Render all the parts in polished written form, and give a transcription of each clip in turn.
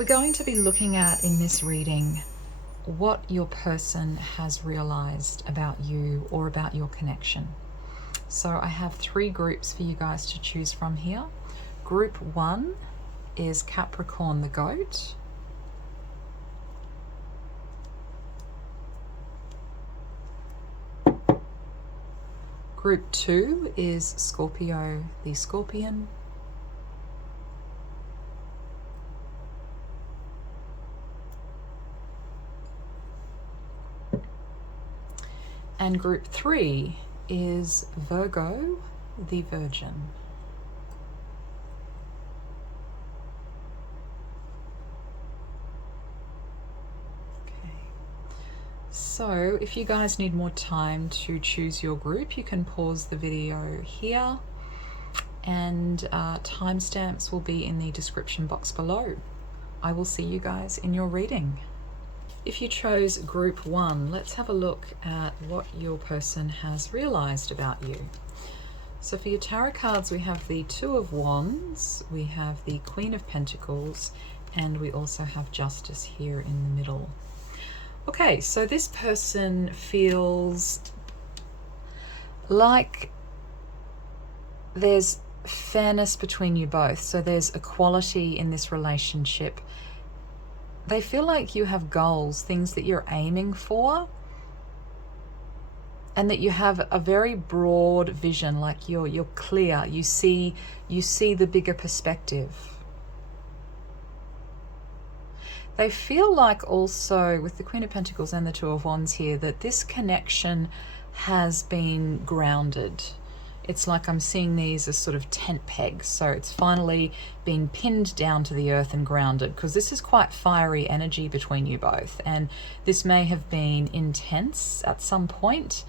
We're going to be looking at in this reading what your person has realized about you or about your connection. So I have 3 groups for you guys to choose from here. Group 1 is Capricorn the goat. Group 2 is Scorpio the scorpion. And group 3 is Virgo the virgin. Okay. So if you guys need more time to choose your group, you can pause the video here, and timestamps will be in the description box below. I will see you guys in your reading. If you chose group 1, let's have a look at what your person has realized about you. So for your tarot cards, we have the 2 of Wands, we have the Queen of Pentacles, and we also have Justice here in the middle. Okay, so this person feels like there's fairness between you both. So there's equality in this relationship. They feel like you have goals, things that you're aiming for, and that you have a very broad vision, like you're clear, you see the bigger perspective. They feel like also, with the Queen of Pentacles and the 2 of Wands here, that this connection has been grounded. It's like I'm seeing these as sort of tent pegs. So it's finally been pinned down to the earth and grounded, because this is quite fiery energy between you both. And this may have been intense at some point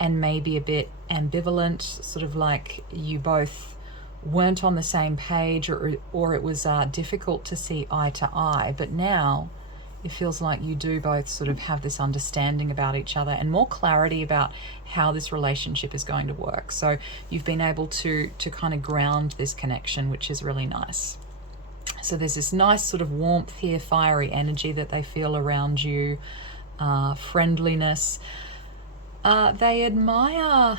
and maybe a bit ambivalent, sort of like you both weren't on the same page, or it was difficult to see eye to eye. But now it feels like you do both sort of have this understanding about each other and more clarity about how this relationship is going to work. So you've been able to kind of ground this connection, which is really nice. So there's this nice sort of warmth here, fiery energy that they feel around you, friendliness. They admire,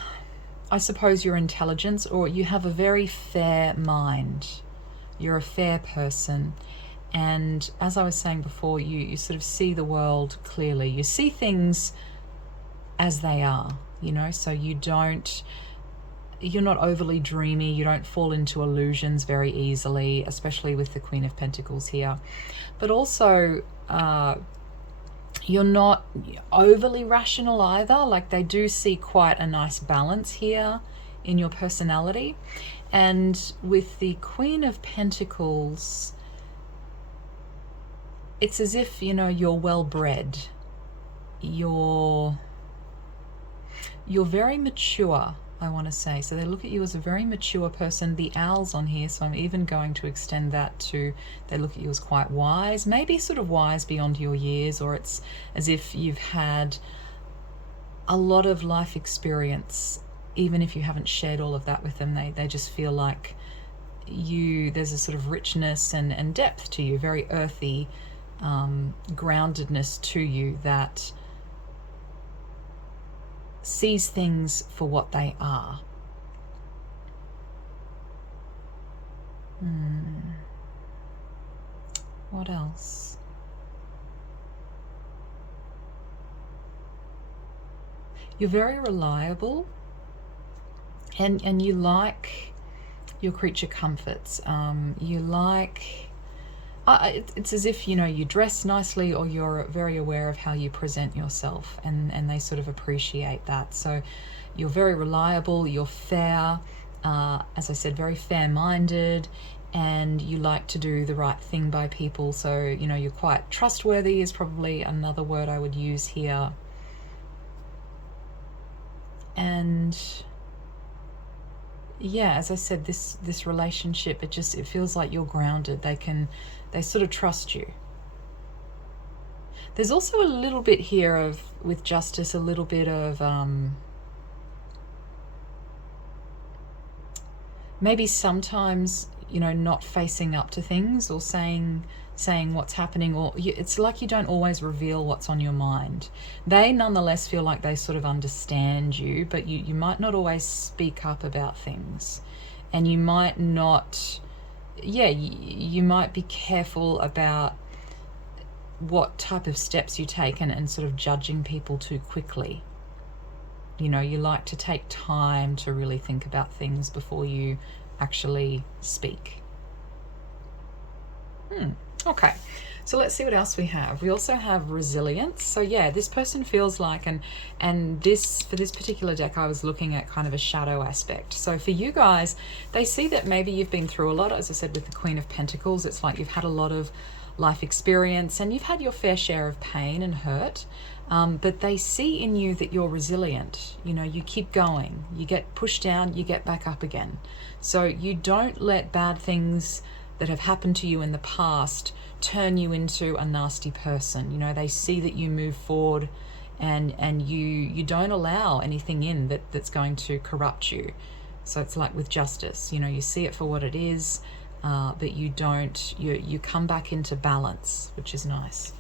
I suppose, your intelligence, or you have a very fair mind. You're a fair person. And as I was saying before, you sort of see the world clearly. You see things as they are, you know, so you're not overly dreamy. You don't fall into illusions very easily, especially with the Queen of Pentacles here. But also, you're not overly rational either. Like, they do see quite a nice balance here in your personality. And with the Queen of Pentacles, it's as if, you know, you're well bred. You're very mature, I want to say. So they look at you as a very mature person. The owl's on here, so I'm even going to extend that to, they look at you as quite wise, maybe sort of wise beyond your years, or it's as if you've had a lot of life experience, even if you haven't shared all of that with them. They just feel like there's a sort of richness and depth to you, very earthy, groundedness to you that sees things for what they are. What else? You're very reliable, and you like your creature comforts. You like, it's as if, you know, you dress nicely, or you're very aware of how you present yourself, and they sort of appreciate that. So you're very reliable, you're fair, as I said, very fair-minded, and you like to do the right thing by people. So, you know, you're quite trustworthy is probably another word I would use here. And yeah, as I said, this relationship, it feels like you're grounded. They sort of trust you. There's also a little bit here with Justice, a little bit of maybe sometimes, you know, not facing up to things, or saying saying what's happening, or it's like you don't always reveal what's on your mind. They nonetheless feel like they sort of understand you, but you might not always speak up about things, and you might not, you might be careful about what type of steps you take, and sort of judging people too quickly. You know, you like to take time to really think about things before you actually speak. Okay, so let's see what else we have. We also have resilience. So yeah, this person feels like, and this, for this particular deck, I was looking at kind of a shadow aspect. So for you guys, they see that maybe you've been through a lot. As I said, with the Queen of Pentacles, it's like you've had a lot of life experience and you've had your fair share of pain and hurt. But they see in you that you're resilient. You know, you keep going, you get pushed down, you get back up again. So you don't let bad things that have happened to you in the past turn you into a nasty person. You know, they see that you move forward, and you don't allow anything in that's going to corrupt you. So it's like with justice, you know, you see it for what it is, but you don't, you come back into balance, which is nice.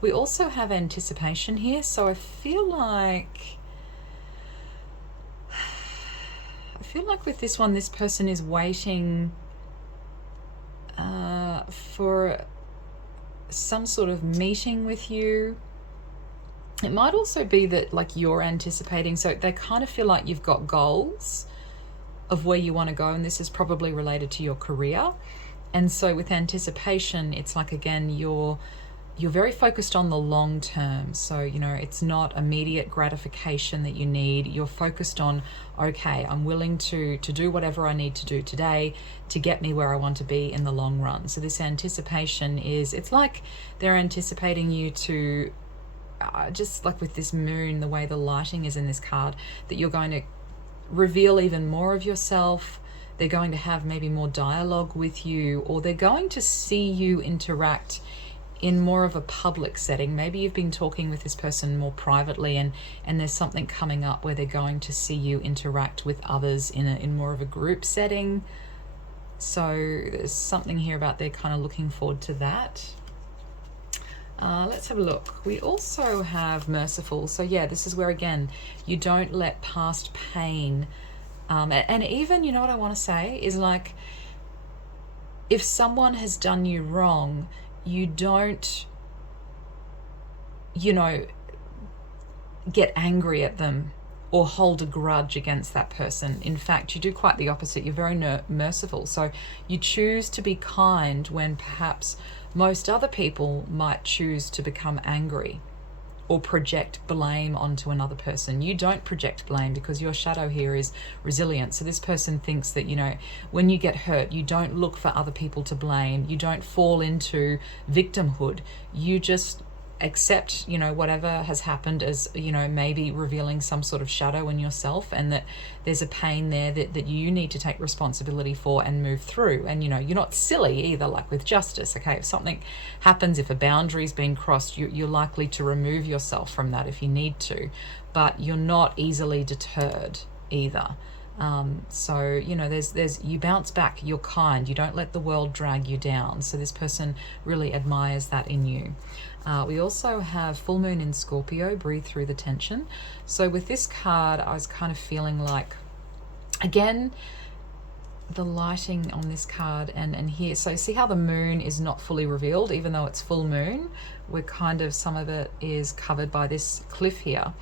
We also have anticipation here. So I feel like with this one, this person is waiting for some sort of meeting with you. It might also be that like you're anticipating, so they kind of feel like you've got goals of where you want to go, and this is probably related to your career. And so with anticipation, it's like, again, you're very focused on the long term. So, you know, it's not immediate gratification that you need. You're focused on, okay, I'm willing to do whatever I need to do today to get me where I want to be in the long run. So this anticipation is, it's like they're anticipating you to, just like with this moon, the way the lighting is in this card, that you're going to reveal even more of yourself. They're going to have maybe more dialogue with you, or they're going to see you interact in more of a public setting. Maybe you've been talking with this person more privately, and there's something coming up where they're going to see you interact with others in more of a group setting. So there's something here about they're kind of looking forward to that. Let's have a look. We also have merciful. So yeah, this is where, again, you don't let past pain, and even, you know what I want to say is, like, if someone has done you wrong, you don't, you know, get angry at them or hold a grudge against that person. In fact, you do quite the opposite. You're very merciful. So you choose to be kind when perhaps most other people might choose to become angry or project blame onto another person. You don't project blame, because your shadow here is resilience. So this person thinks that, you know, when you get hurt, you don't look for other people to blame. You don't fall into victimhood. You just accept, you know, whatever has happened as, you know, maybe revealing some sort of shadow in yourself, and that there's a pain there that you need to take responsibility for and move through. And, you know, you're not silly either, like with justice. Okay, if something happens, if a boundary's been crossed, you're likely to remove yourself from that if you need to, but you're not easily deterred either. So, you know, there's you bounce back, you're kind, you don't let the world drag you down. So this person really admires that in you. We also have full moon in Scorpio, breathe through the tension. So with this card, I was kind of feeling like, again, the lighting on this card and here, so see how the moon is not fully revealed, even though it's full moon. We're kind of, some of it is covered by this cliff here.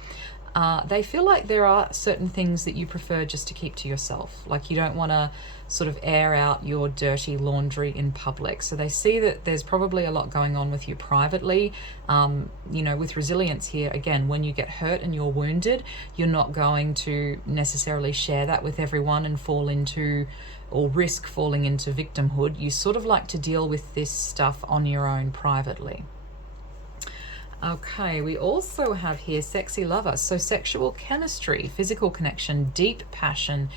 They feel like there are certain things that you prefer just to keep to yourself. Like you don't want to sort of air out your dirty laundry in public. So they see that there's probably a lot going on with you privately. You know, with resilience here, again, when you get hurt and you're wounded, you're not going to necessarily share that with everyone and fall into, or risk falling into victimhood. You sort of like to deal with this stuff on your own privately. Okay, we also have here sexy lover. So sexual chemistry, physical connection, deep passion,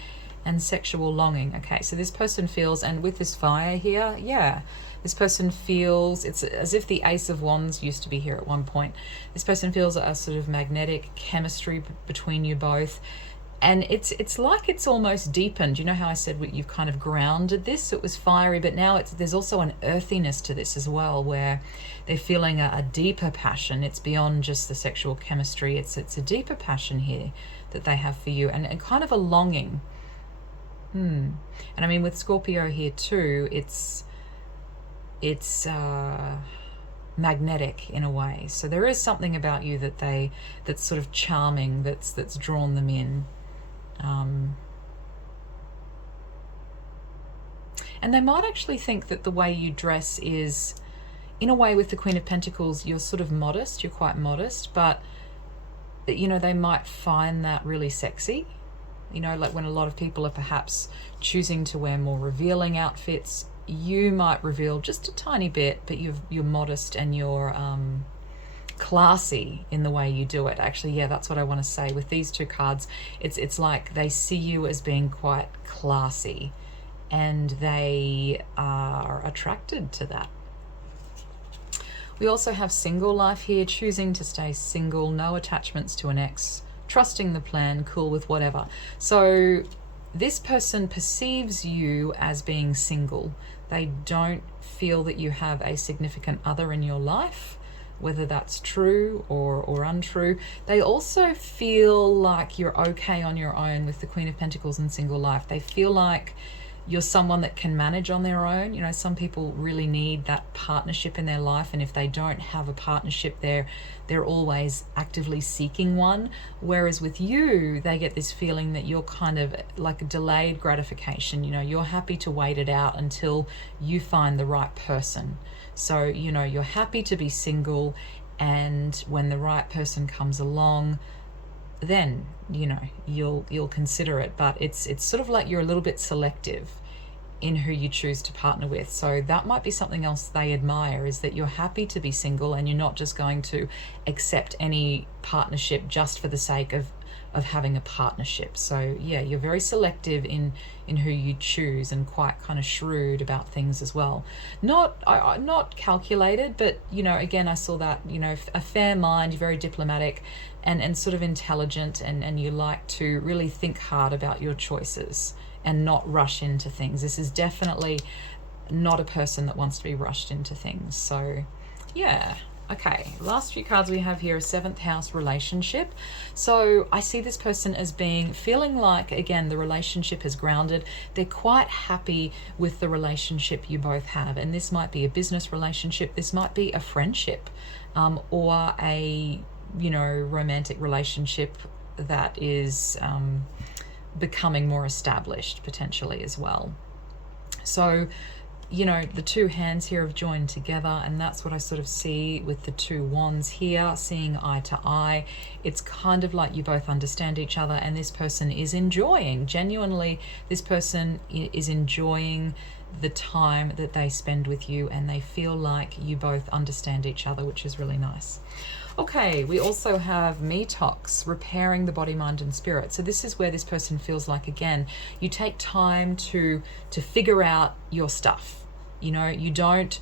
and sexual longing. Okay, so this person feels, and with this fire here, yeah, this person feels, it's as if the Ace of Wands used to be here at one point. This person feels a sort of magnetic chemistry between you both. And it's like it's almost deepened. You know how I said you've kind of grounded this? It was fiery, but now there's also an earthiness to this as well, where they're feeling a deeper passion. It's beyond just the sexual chemistry. It's a deeper passion here that they have for you, and kind of a longing. And I mean, with Scorpio here too, it's magnetic in a way. So there is something about you that's sort of charming, that's drawn them in. And they might actually think that the way you dress is, in a way, with the Queen of Pentacles, you're sort of modest, you're quite modest, but they might find that really sexy. Like when a lot of people are perhaps choosing to wear more revealing outfits, you might reveal just a tiny bit, but you're modest and you're classy in the way you do it. Actually, yeah, that's what I want to say with these two cards. It's like they see you as being quite classy, and they are attracted to that. We also have single life here, choosing to stay single, no attachments to an ex, trusting the plan, cool with whatever. So this person perceives you as being single. They don't feel that you have a significant other in your life, whether that's true or untrue. They also feel like you're okay on your own with the Queen of Pentacles and single life. They feel like you're someone that can manage on their own. Some people really need that partnership in their life, and if they don't have a partnership, they're always actively seeking one. Whereas with you, they get this feeling that you're kind of like a delayed gratification. You're happy to wait it out until you find the right person. So, you're happy to be single, and when the right person comes along, then you'll consider it. But it's sort of like you're a little bit selective in who you choose to partner with. So that might be something else they admire, is that you're happy to be single and you're not just going to accept any partnership just for the sake of having a partnership. So yeah, you're very selective in who you choose, and quite kind of shrewd about things as well. Not calculated, but again, I saw that, a fair mind, very diplomatic and sort of intelligent, and you like to really think hard about your choices and not rush into things. This is definitely not a person that wants to be rushed into things. So yeah. Okay, last few cards we have here are 7th house relationship. So I see this person as feeling like, again, the relationship is grounded. They're quite happy with the relationship you both have. And this might be a business relationship. This might be a friendship, or a, romantic relationship that is becoming more established potentially as well. So the two hands here have joined together, and that's what I sort of see with the two wands here, seeing eye to eye. It's kind of like you both understand each other, and this person is enjoying, genuinely, this person is enjoying the time that they spend with you, and they feel like you both understand each other, which is really nice. Okay, we also have detox, repairing the body, mind, and spirit. So this is where this person feels like, again, you take time to figure out your stuff. You don't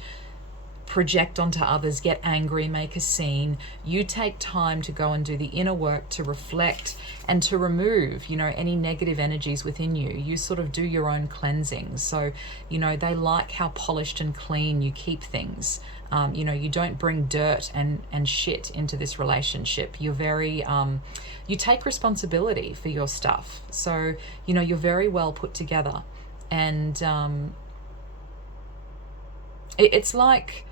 project onto others, get angry, make a scene. You take time to go and do the inner work, to reflect and to remove, any negative energies within you. You sort of do your own cleansing. So, they like how polished and clean you keep things. You don't bring dirt and shit into this relationship. You're very, you take responsibility for your stuff. So, you're very well put together. And it's like,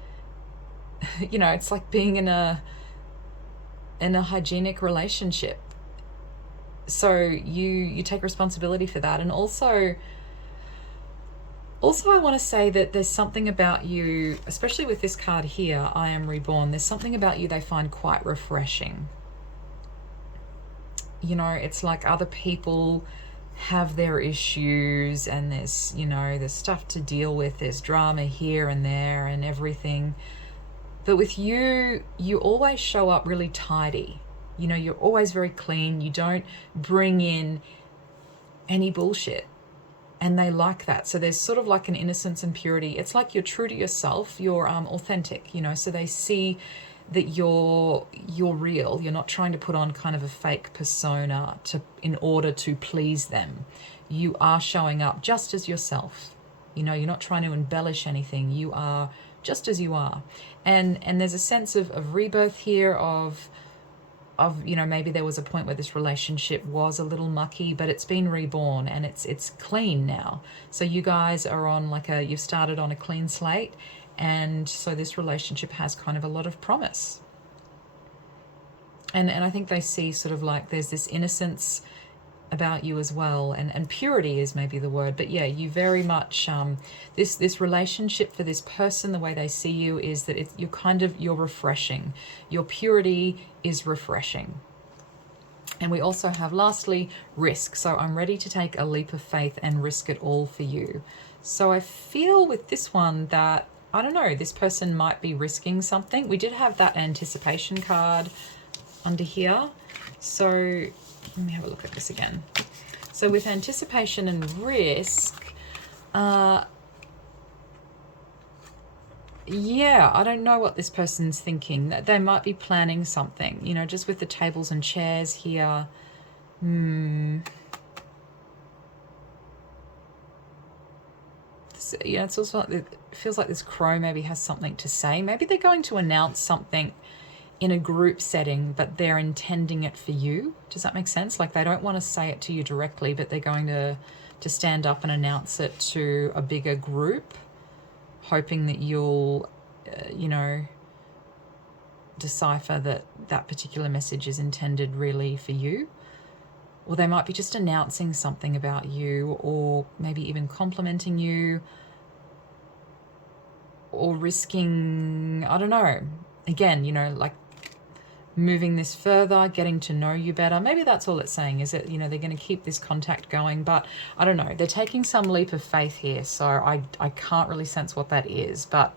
it's like being in a hygienic relationship. So you take responsibility for that. And also I want to say that there's something about you, especially with this card here, I Am Reborn, there's something about you they find quite refreshing. It's like other people have their issues, and there's stuff to deal with, there's drama here and there and everything. But with you always show up really tidy. You're always very clean. You don't bring in any bullshit. And they like that. So there's sort of like an innocence and purity. It's like you're true to yourself. You're authentic, so they see that you're real. You're not trying to put on kind of a fake persona in order to please them. You are showing up just as yourself. You know, you're not trying to embellish anything. You are just as you are. And there's a sense of rebirth here, of you know, maybe there was a point where this relationship was a little mucky, but it's been reborn and it's clean now. So you guys are on like you've started on a clean slate, and so this relationship has kind of a lot of promise. And I think they see sort of like there's this innocence about you as well, and purity is maybe the word, but yeah, you very much this relationship for this person, the way they see you is that you're refreshing. Your purity is refreshing. And we also have lastly risk. So I'm ready to take a leap of faith and risk it all for you. So I feel with this one that, I don't know, this person might be risking something. We did have that anticipation card under here, so let me have a look at this again. So with anticipation and risk, yeah, I don't know what this person's thinking. They might be planning something, you know, just with the tables and chairs here. Yeah, it's also, it feels like this crow maybe has something to say. Maybe they're going to announce something in a group setting, but they're intending it for you. Does that make sense? Like they don't want to say it to you directly, but they're going to stand up and announce it to a bigger group, hoping that you'll, you know, decipher that particular message is intended really for you. Or they might be just announcing something about you, or maybe even complimenting you, or risking, I don't know, again, you know, like moving this further, getting to know you better. Maybe that's all it's saying, is that, you know, they're going to keep this contact going, but I don't know, they're taking some leap of faith here. So I can't really sense what that is, but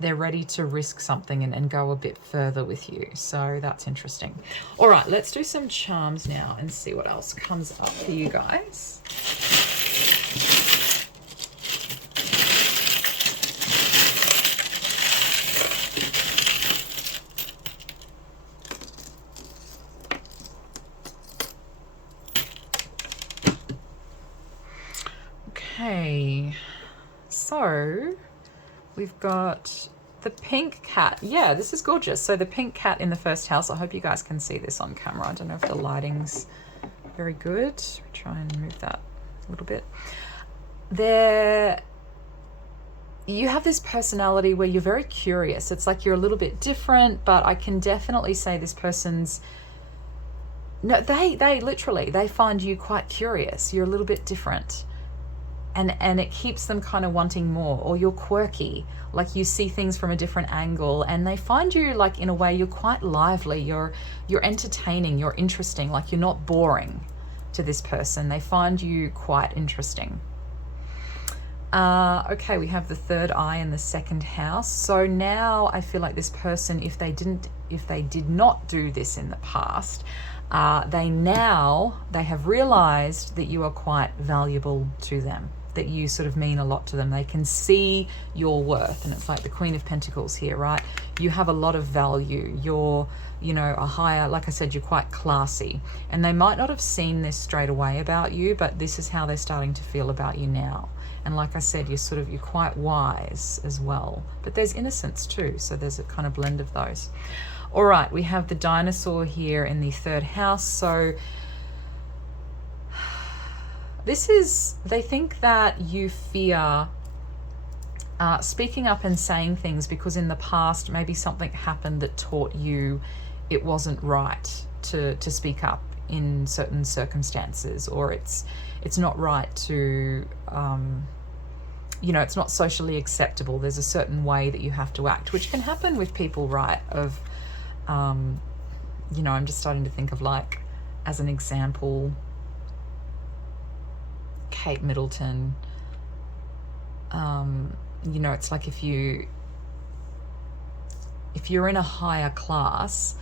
they're ready to risk something and go a bit further with you. So that's interesting. All right, let's do some charms now and see what else comes up for you guys. Okay, so we've got the pink cat. Yeah, this is gorgeous. So the pink cat in the first house. I hope you guys can see this on camera. I don't know if the lighting's very good. Try and move that a little bit. You have this personality where you're very curious. It's like you're a little bit different, but I can definitely say this person's, no, they literally, they find you quite curious. You're a little bit different. And it keeps them kind of wanting more. Or you're quirky, like you see things from a different angle, and they find you, like, in a way, you're quite lively, you're entertaining, you're interesting, like you're not boring to this person. They find you quite interesting. Okay, we have the third eye in the second house. So now I feel like this person, if they did not do this in the past, they have realized that you are quite valuable to them, that you sort of mean a lot to them. They can see your worth, and it's like the Queen of Pentacles here, right? You have a lot of value. You're, you know, a higher, like I said, you're quite classy, and they might not have seen this straight away about you, but this is how they're starting to feel about you now. And like I said, you're quite wise as well, but there's innocence too. So there's a kind of blend of those. All right, we have the dinosaur here in the third house. So they think that you fear speaking up and saying things because in the past, maybe something happened that taught you it wasn't right to speak up in certain circumstances, or it's not right to, you know, it's not socially acceptable. There's a certain way that you have to act, which can happen with people, right? Of, you know, I'm just starting to think of, like, as an example, Kate Middleton. You know, it's like if you're in a higher class,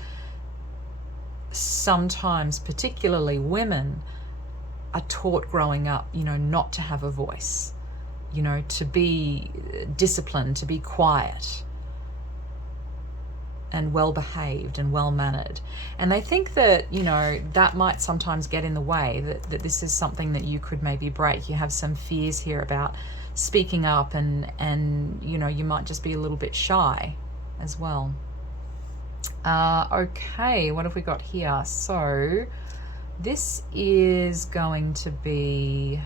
sometimes, particularly women, are taught growing up, you know, not to have a voice, you know, to be disciplined, to be quiet. and well behaved and well mannered. And they think that, you know, that might sometimes get in the way, that this is something that you could maybe break. You have some fears here about speaking up, and you know, you might just be a little bit shy as well. Okay, what have we got here? So this is going to be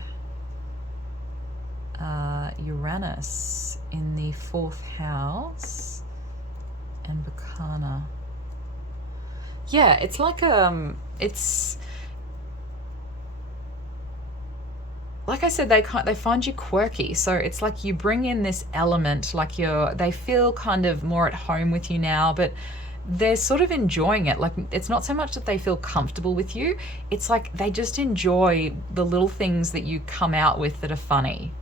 Uranus in the 4th house and Bacana. Yeah, it's like it's like I said, they find you quirky. So it's like you bring in this element, like they feel kind of more at home with you now, but they're sort of enjoying it. Like, it's not so much that they feel comfortable with you, it's like they just enjoy the little things that you come out with that are funny.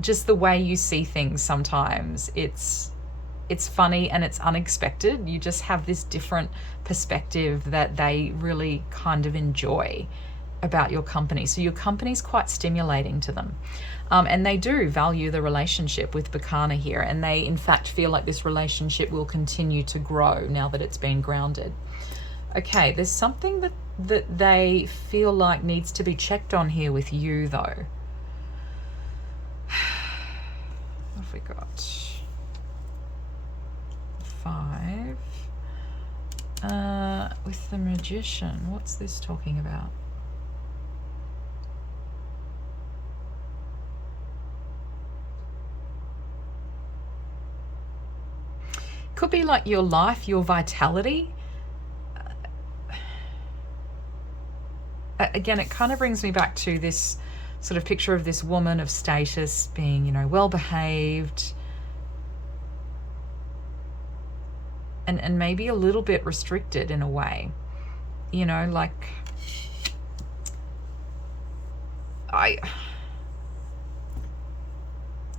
Just the way you see things sometimes. It's funny and it's unexpected. You just have this different perspective that they really kind of enjoy about your company. So your company's quite stimulating to them. And they do value the relationship with Bacana here, and they in fact feel like this relationship will continue to grow now that it's been grounded. Okay, there's something that they feel like needs to be checked on here with you though. What have we got? 5. With the Magician, what's this talking about? Could be like your life, your vitality. Again, it kind of brings me back to this sort of picture of this woman of status being, you know, well behaved and maybe a little bit restricted in a way, you know, like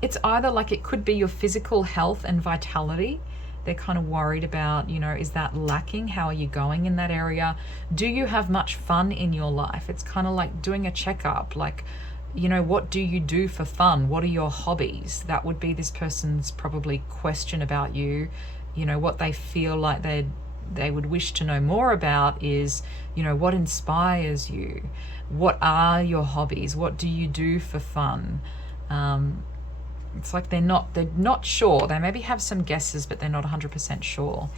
it's either like it could be your physical health and vitality. They're kind of worried about, you know, is that lacking? How are you going in that area? Do you have much fun in your life? It's kind of like doing a checkup, like, you know, what do you do for fun? What are your hobbies? That would be this person's probably question about you. You know, what they feel like they would wish to know more about is, you know, what inspires you? What are your hobbies? What do you do for fun? It's like they're not sure. They maybe have some guesses, but they're not 100% sure.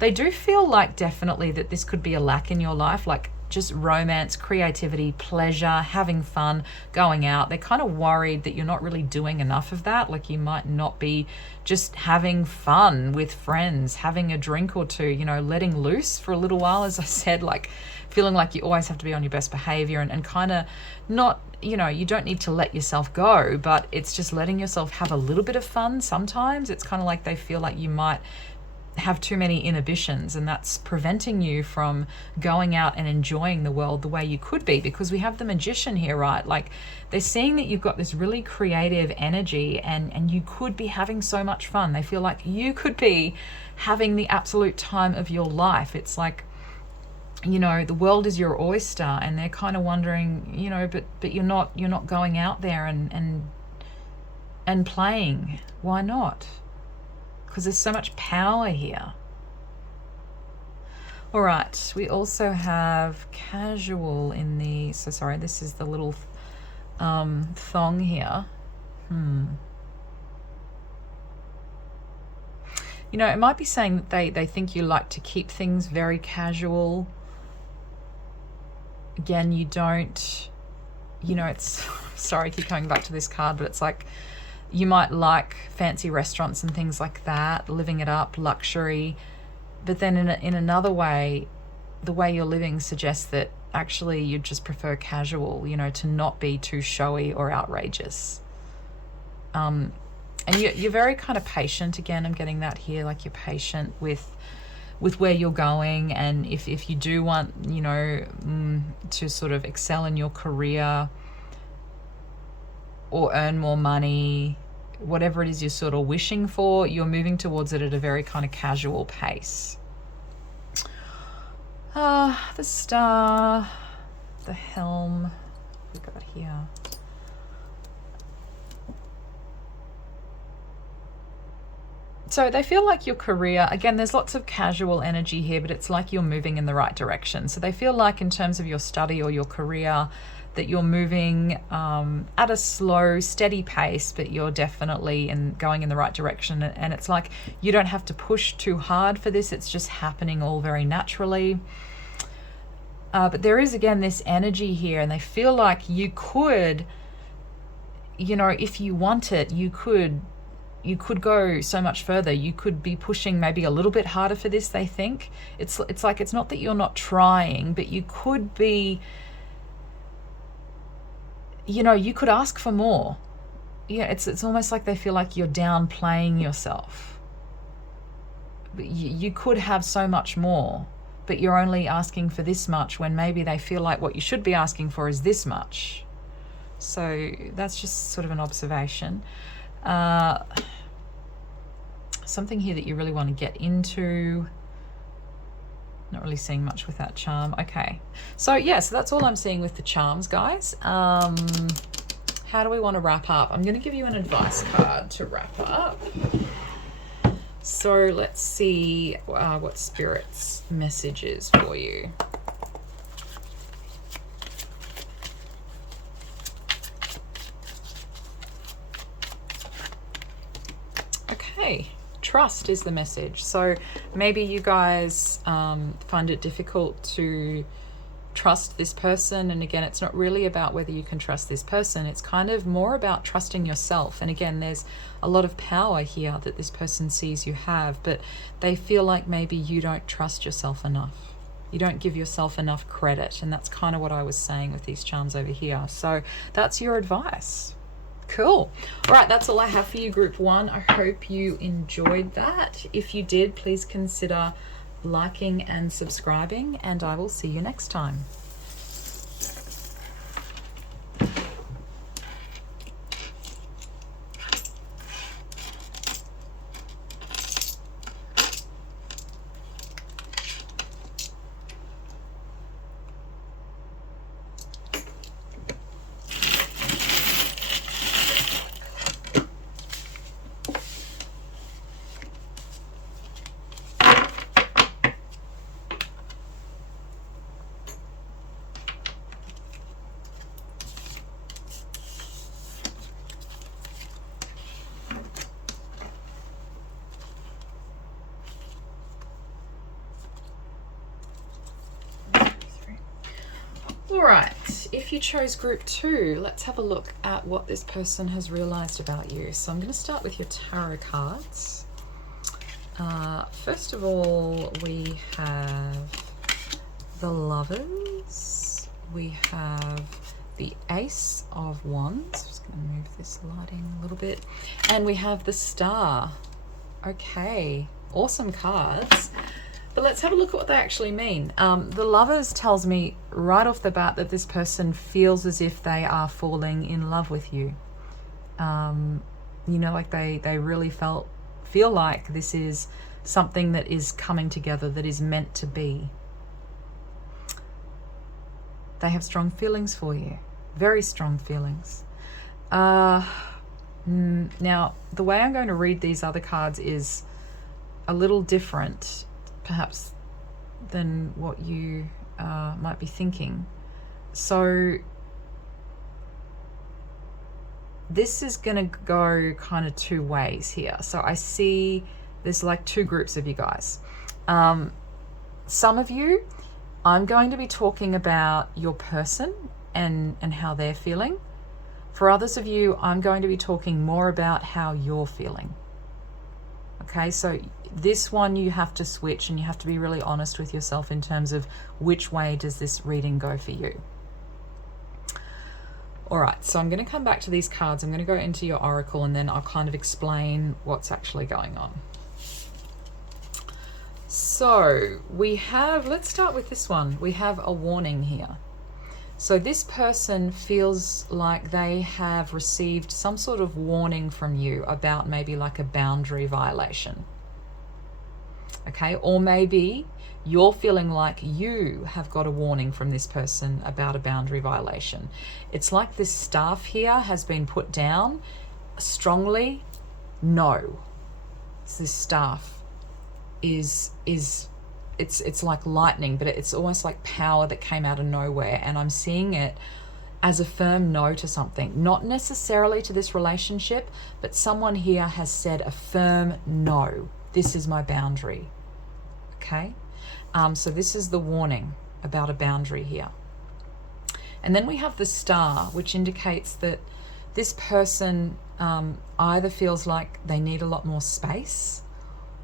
They do feel like definitely that this could be a lack in your life, like just romance, creativity, pleasure, having fun, going out. They're kind of worried that you're not really doing enough of that. Like you might not be just having fun with friends, having a drink or two, you know, letting loose for a little while, as I said, like feeling like you always have to be on your best behavior and kind of not, you know, you don't need to let yourself go, but it's just letting yourself have a little bit of fun sometimes. It's kind of like they feel like you might have too many inhibitions, and that's preventing you from going out and enjoying the world the way you could be, because we have the Magician here, right? Like they're seeing that you've got this really creative energy and you could be having so much fun. They feel like you could be having the absolute time of your life. It's like, you know, the world is your oyster, and they're kind of wondering, you know, but you're not going out there and playing. Why not? Because there's so much power here. All right, we also have casual in the, so sorry, this is the little thong here. You know, it might be saying that they think you like to keep things very casual. Again, you don't, you know, it's, sorry, I keep coming back to this card, but it's like, you might like fancy restaurants and things like that, living it up, luxury. But then in another way, the way you're living suggests that actually you just prefer casual, you know, to not be too showy or outrageous. And you're very kind of patient. Again, I'm getting that here, like you're patient with where you're going. And if you do want, you know, to sort of excel in your career or earn more money, whatever it is you're sort of wishing for, you're moving towards it at a very kind of casual pace. The Star, the Helm, what we got here? So they feel like your career, again, there's lots of casual energy here, but it's like you're moving in the right direction. So they feel like in terms of your study or your career, that you're moving at a slow, steady pace, but you're definitely going in the right direction. And it's like you don't have to push too hard for this. It's just happening all very naturally. But there is, again, this energy here, and they feel like you could, you know, if you want it, you could go so much further. You could be pushing maybe a little bit harder for this, they think. It's like, it's not that you're not trying, but you could be, you know, you could ask for more. Yeah, it's almost like they feel like you're downplaying yourself. But you could have so much more, but you're only asking for this much, when maybe they feel like what you should be asking for is this much. So that's just sort of an observation. Something here that you really want to get into. Not really seeing much with that charm. Okay, so yeah, so that's all I'm seeing with the charms, guys. How do we want to wrap up? I'm going to give you an advice card to wrap up. So let's see what Spirit's message is for you. Okay, trust is the message. So maybe you guys find it difficult to trust this person, and again, it's not really about whether you can trust this person, it's kind of more about trusting yourself. And again, there's a lot of power here that this person sees you have, but they feel like maybe you don't trust yourself enough. You don't give yourself enough credit, and that's kind of what I was saying with these charms over here. So that's your advice. Cool. All right, that's all I have for you, Group 1. I hope you enjoyed that. If you did, please consider liking and subscribing, and I will see you next time. All right, if you chose Group 2, let's have a look at what this person has realized about you. So I'm going to start with your tarot cards. First of all, we have the Lovers. We have the Ace of Wands. Just going to move this lighting a little bit. And we have the Star. Okay, awesome cards. But let's have a look at what they actually mean. The Lovers tells me right off the bat that this person feels as if they are falling in love with you. You know, like they really feel like this is something that is coming together, that is meant to be. They have strong feelings for you, very strong feelings. Now, the way I'm going to read these other cards is a little different, perhaps, than what you might be thinking. So this is going to go kind of two ways here. So I see there's like two groups of you guys. Some of you, I'm going to be talking about your person and how they're feeling. For others of you, I'm going to be talking more about how you're feeling. Okay, so this one you have to switch, and you have to be really honest with yourself in terms of which way does this reading go for you. All right, so I'm going to come back to these cards. I'm going to go into your oracle, and then I'll kind of explain what's actually going on. So we have, let's start with this one. We have a warning here. So this person feels like they have received some sort of warning from you about maybe like a boundary violation. Okay, or maybe you're feeling like you have got a warning from this person about a boundary violation. It's like this staff here has been put down strongly. No. this staff is it's like lightning, but it's almost like power that came out of nowhere, and I'm seeing it as a firm no to something, not necessarily to this relationship, but someone here has said a firm no. This is my boundary. Okay, so this is the warning about a boundary here. And then we have the star, which indicates that this person either feels like they need a lot more space,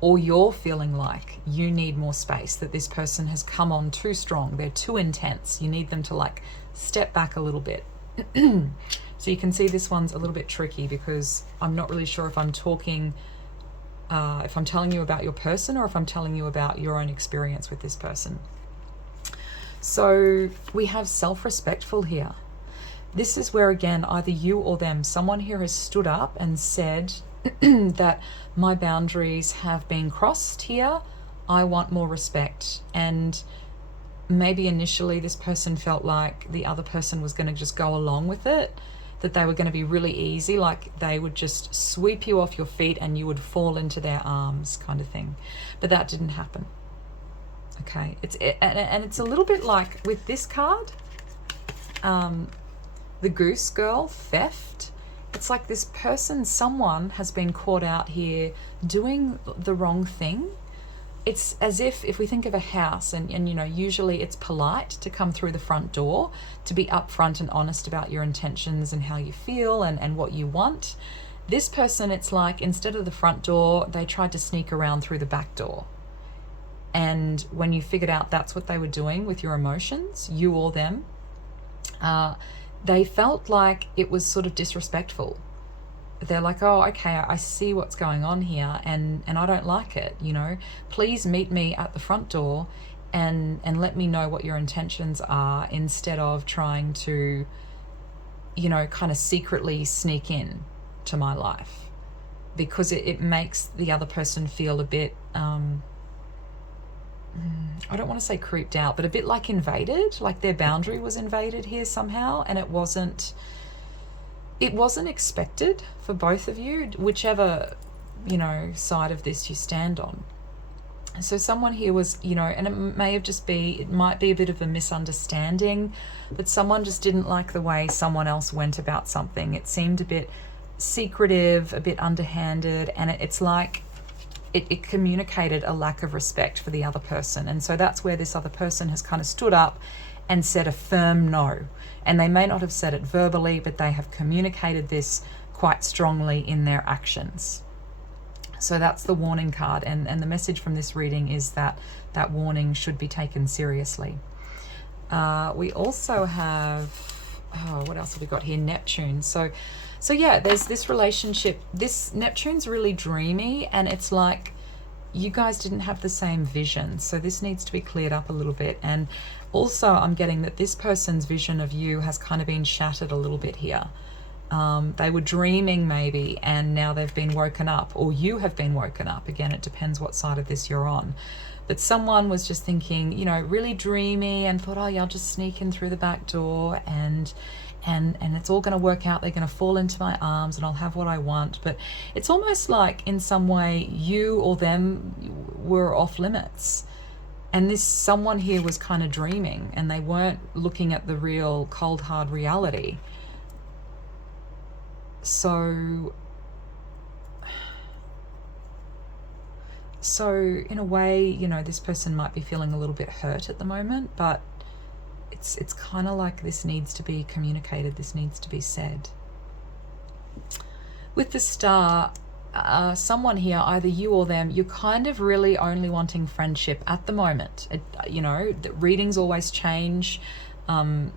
or you're feeling like you need more space, that this person has come on too strong, they're too intense, you need them to like step back a little bit. So you can see this one's a little bit tricky, because I'm not really sure if I'm talking, if I'm telling you about your person, or if I'm telling you about your own experience with this person. So we have self-respectful here. This is where, again, either you or them, someone here has stood up and said that my boundaries have been crossed here. I want more respect. And maybe initially this person felt like the other person was going to just go along with it, that they were going to be really easy, like they would just sweep you off your feet and you would fall into their arms, kind of thing. But that didn't happen. Okay, and it's a little bit like with this card, the goose girl, theft. It's like this person, someone has been caught out here doing the wrong thing. It's as if we think of a house, and you know, usually it's polite to come through the front door, to be upfront and honest about your intentions and how you feel and what you want. This person, it's like instead of the front door, they tried to sneak around through the back door. And when you figured out that's what they were doing with your emotions, you or them, they felt like it was sort of disrespectful. They're like, oh, okay, I see what's going on here, and I don't like it, you know. Please meet me at the front door and let me know what your intentions are, instead of trying to, you know, kind of secretly sneak in to my life, because it makes the other person feel a bit, I don't want to say creeped out, but a bit like invaded, like their boundary was invaded here somehow, and it wasn't expected for both of you, whichever, you know, side of this you stand on. So someone here was, you know, and it might be a bit of a misunderstanding, but someone just didn't like the way someone else went about something. It seemed a bit secretive, a bit underhanded, and it's like it communicated a lack of respect for the other person. And so that's where this other person has kind of stood up and said a firm no. And they may not have said it verbally, but they have communicated this quite strongly in their actions. So that's the warning card. And the message from this reading is that that warning should be taken seriously. We also have, what else have we got here? Neptune. So yeah, there's this relationship. This Neptune's really dreamy, and it's like you guys didn't have the same vision. So this needs to be cleared up a little bit. And also I'm getting that this person's vision of you has kind of been shattered a little bit here. They were dreaming maybe, and now they've been woken up, or you have been woken up. Again, it depends what side of this you're on. But someone was just thinking, you know, really dreamy, and thought, oh yeah, I'll just sneak in through the back door and it's all going to work out. They're going to fall into my arms and I'll have what I want. But it's almost like in some way you or them were off limits. And this someone here was kind of dreaming, and they weren't looking at the real cold hard reality. So in a way, you know, this person might be feeling a little bit hurt at the moment, but it's kind of like this needs to be communicated, this needs to be said. With the star, someone here, either you or them, you're kind of really only wanting friendship at the moment. You know, the readings always change, but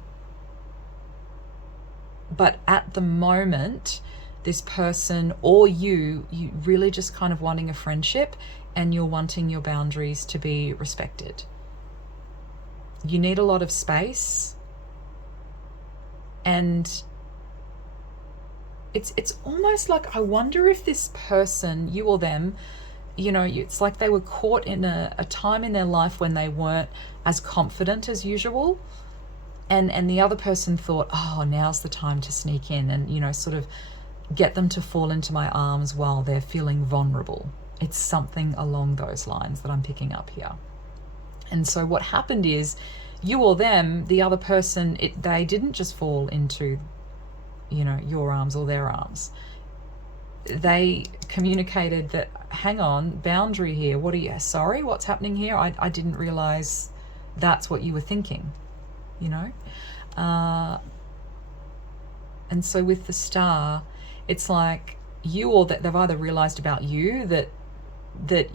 at the moment, this person or you really just kind of wanting a friendship, and you're wanting your boundaries to be respected. You need a lot of space, and it's almost like, I wonder if this person, you or them, you know, it's like they were caught in a time in their life when they weren't as confident as usual, and the other person thought, oh, now's the time to sneak in and, you know, sort of get them to fall into my arms while they're feeling vulnerable. It's something along those lines that I'm picking up here. And so what happened is, you or them, the other person, they didn't just fall into, you know, your arms or their arms. They communicated that, hang on, boundary here. What are you, sorry, what's happening here? I didn't realize that's what you were thinking, you know? And so with the Star, it's like you, or that they've either realized about you that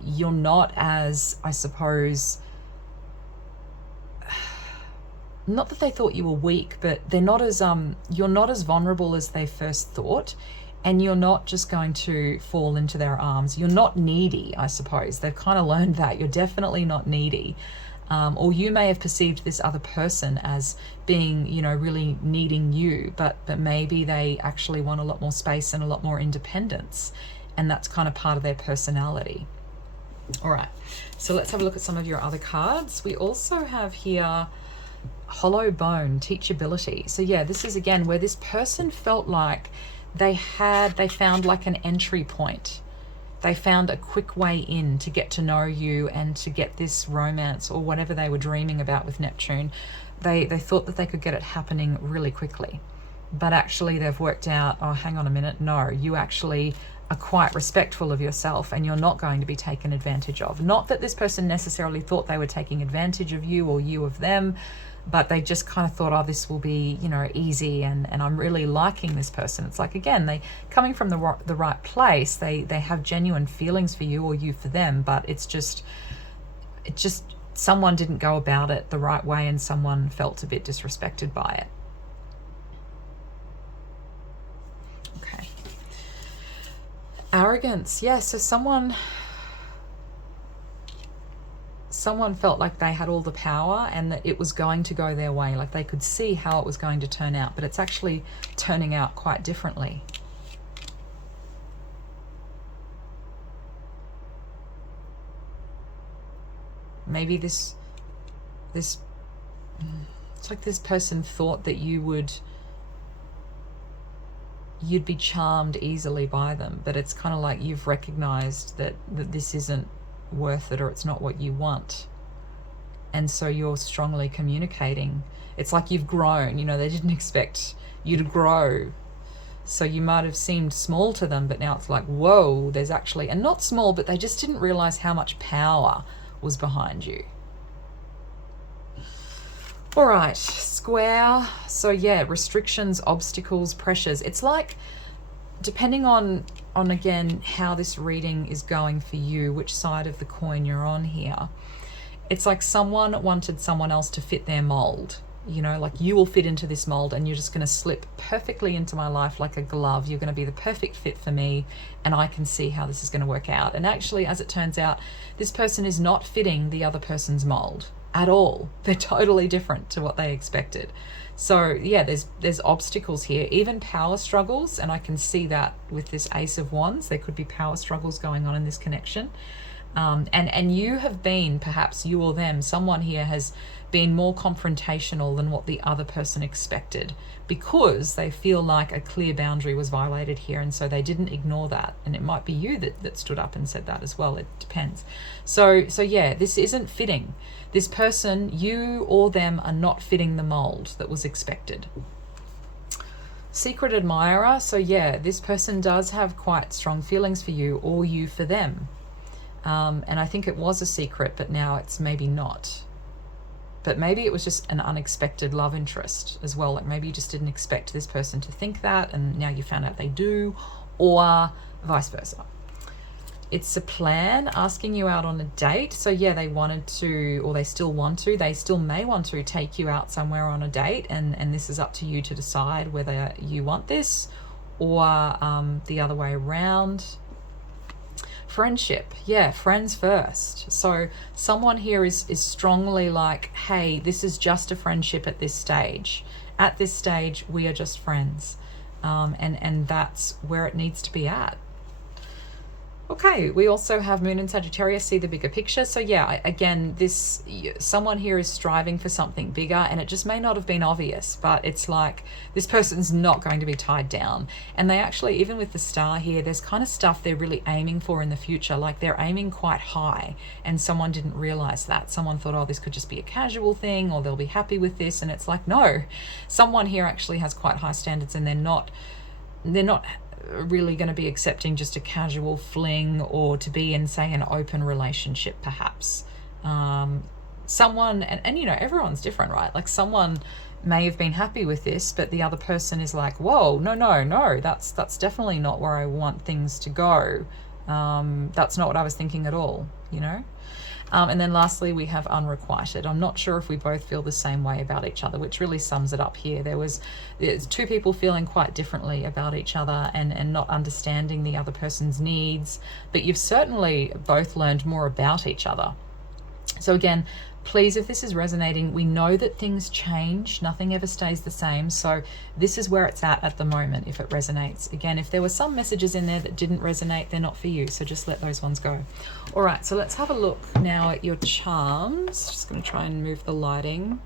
you're not as, I suppose, not that they thought you were weak, but they're not as, you're not as vulnerable as they first thought, and you're not just going to fall into their arms. You're not needy, I suppose. They've kind of learned that. You're definitely not needy. Or you may have perceived this other person as being, you know, really needing you, but maybe they actually want a lot more space and a lot more independence, and that's kind of part of their personality. All right, so let's have a look at some of your other cards. We also have here Hollow Bone, Teachability. So yeah, this is again where this person felt like they found like an entry point. They found a quick way in to get to know you and to get this romance or whatever they were dreaming about with Neptune. They thought that they could get it happening really quickly. But actually they've worked out, oh, hang on a minute, no, you actually are quite respectful of yourself and you're not going to be taken advantage of. Not that this person necessarily thought they were taking advantage of you or you of them, but they just kind of thought, oh, this will be, you know, easy, and I'm really liking this person. It's like, again, they coming from the right place, they have genuine feelings for you or you for them, but it's just someone didn't go about it the right way and someone felt a bit disrespected by it. Okay. Arrogance. Yeah, so someone felt like they had all the power and that it was going to go their way. Like they could see how it was going to turn out, but it's actually turning out quite differently. Maybe it's like this person thought that you'd be charmed easily by them, but it's kind of like you've recognized that this isn't worth it, or it's not what you want, and so you're strongly communicating. It's like you've grown, you know, they didn't expect you to grow, so you might have seemed small to them, but now it's like, whoa, there's actually, and not small, but they just didn't realize how much power was behind you. All right, Square. So yeah, restrictions, obstacles, pressures. It's like, depending on again how this reading is going for you, which side of the coin you're on here, it's like someone wanted someone else to fit their mold, you know, like you will fit into this mold and you're just going to slip perfectly into my life like a glove. You're going to be the perfect fit for me and I can see how this is going to work out. And actually, as it turns out, this person is not fitting the other person's mold at all. They're totally different to what they expected. So yeah, there's obstacles here, even power struggles, and I can see that with this Ace of Wands. There could be power struggles going on in this connection. And you have been, perhaps you or them, someone here has been more confrontational than what the other person expected, because they feel like a clear boundary was violated here, and so they didn't ignore that. And it might be you that stood up and said that as well. It depends. So yeah, this isn't fitting. This person, you or them, are not fitting the mold that was expected. Secret admirer. So yeah, this person does have quite strong feelings for you, or you for them. And I think it was a secret, but now it's maybe not. But maybe it was just an unexpected love interest as well. Like maybe you just didn't expect this person to think that, and now you found out they do, or vice versa. It's a plan, asking you out on a date. So yeah, they wanted to, or they still want to, they still may want to take you out somewhere on a date, and this is up to you to decide whether you want this or the other way around. Friendship, yeah, friends first. So someone here is strongly like, hey, this is just a friendship at this stage. At this stage, we are just friends. And that's where it needs to be at. Okay, we also have Moon in Sagittarius, see the bigger picture. So yeah, again, someone here is striving for something bigger, and it just may not have been obvious, but it's like this person's not going to be tied down. And they actually, even with the star here, there's kind of stuff they're really aiming for in the future. Like they're aiming quite high, and someone didn't realize that. Someone thought, oh, this could just be a casual thing, or they'll be happy with this. And it's like, no, someone here actually has quite high standards, and they're not really going to be accepting just a casual fling, or to be in, say, an open relationship perhaps. Someone, and you know, everyone's different, right? Like someone may have been happy with this, but the other person is like, whoa, no, that's definitely not where I want things to go. That's not what I was thinking at all, you know. And then lastly, we have unrequited. I'm not sure if we both feel the same way about each other, which really sums it up here. There's two people feeling quite differently about each other, and not understanding the other person's needs, but you've certainly both learned more about each other. So again, please, if this is resonating, we know that things change. Nothing ever stays the same. So this is where it's at the moment, if it resonates. Again, if there were some messages in there that didn't resonate, they're not for you. So just let those ones go. All right, so let's have a look now at your charms. Just going to try and move the lighting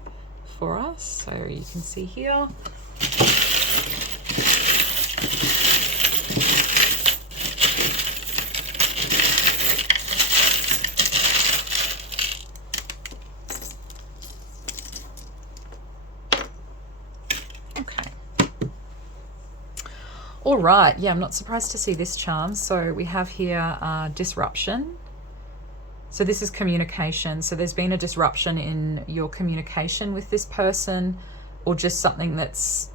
for us so you can see here. All right, yeah, I'm not surprised to see this charm. So we have here disruption. So this is communication. So there's been a disruption in your communication with this person, or just something that's,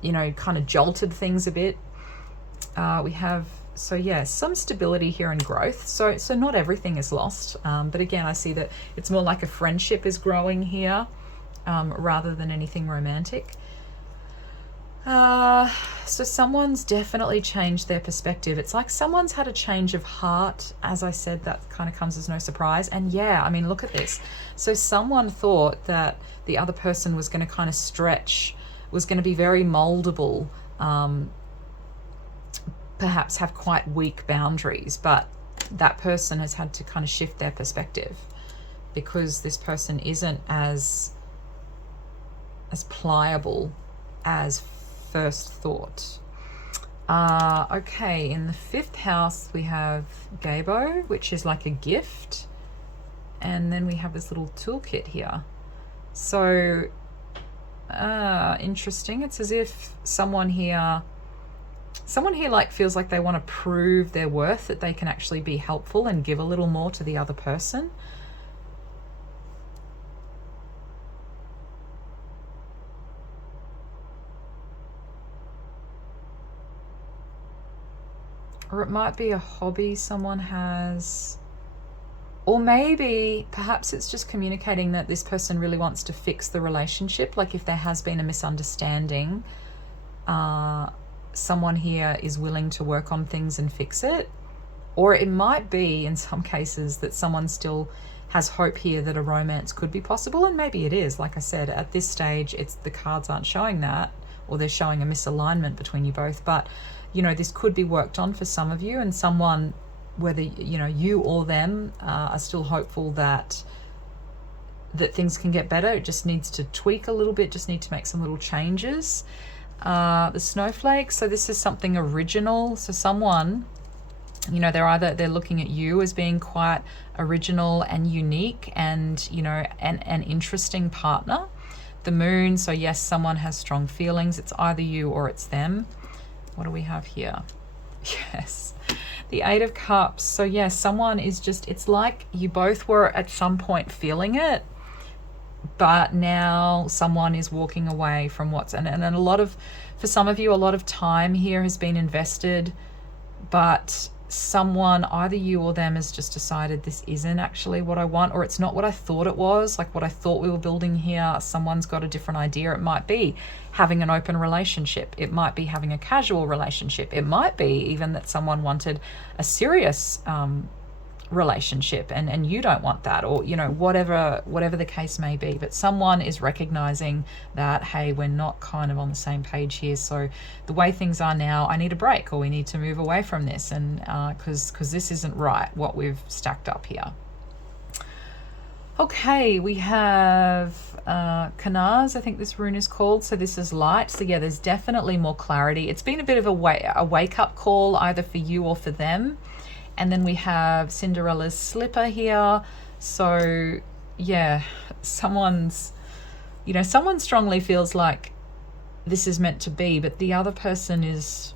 you know, kind of jolted things a bit. We have, so yeah, some stability here and growth. So not everything is lost. But again, I see that it's more like a friendship is growing here, rather than anything romantic. So someone's definitely changed their perspective. It's like someone's had a change of heart. As I said, that kind of comes as no surprise. And yeah, I mean, look at this. So someone thought that the other person was going to kind of stretch, was going to be very moldable, perhaps have quite weak boundaries, but that person has had to kind of shift their perspective, because this person isn't as pliable as first thought. Okay, in the 5th house we have Gabo, which is like a gift, and then we have this little toolkit here. So interesting. It's as if someone here like feels like they want to prove their worth, that they can actually be helpful and give a little more to the other person. Or it might be a hobby someone has. Or maybe, perhaps it's just communicating that this person really wants to fix the relationship. Like if there has been a misunderstanding, someone here is willing to work on things and fix it. Or it might be, in some cases, that someone still has hope here that a romance could be possible. And maybe it is. Like I said, at this stage, the cards aren't showing that, or they're showing a misalignment between you both. But you know, this could be worked on for some of you, and someone, whether, you know, you or them, are still hopeful that things can get better. It just needs to tweak a little bit, just need to make some little changes. The snowflake, so this is something original. So someone, you know, they're looking at you as being quite original and unique, and, you know, an interesting partner. The moon, so yes, someone has strong feelings. It's either you or it's them. What do we have here? Yes, the 8 of Cups. So yes, someone is just, it's like you both were at some point feeling it, but now someone is walking away from what's, and a lot of, for some of you, a lot of time here has been invested, but someone, either you or them, has just decided this isn't actually what I want, or it's not what I thought it was, like what I thought we were building here. Someone's got a different idea. It might be having an open relationship. It might be having a casual relationship. It might be even that someone wanted a serious relationship, and you don't want that, or you know, whatever the case may be. But someone is recognizing that, hey, we're not kind of on the same page here, so the way things are now, I need a break, or we need to move away from this, and because this isn't right what we've stacked up here. Okay, we have Kanaz, I think this rune is called. So this is light. So yeah, there's definitely more clarity. It's been a bit of a wake-up call, either for you or for them. And then we have Cinderella's slipper here. So yeah, someone strongly feels like this is meant to be, but the other person is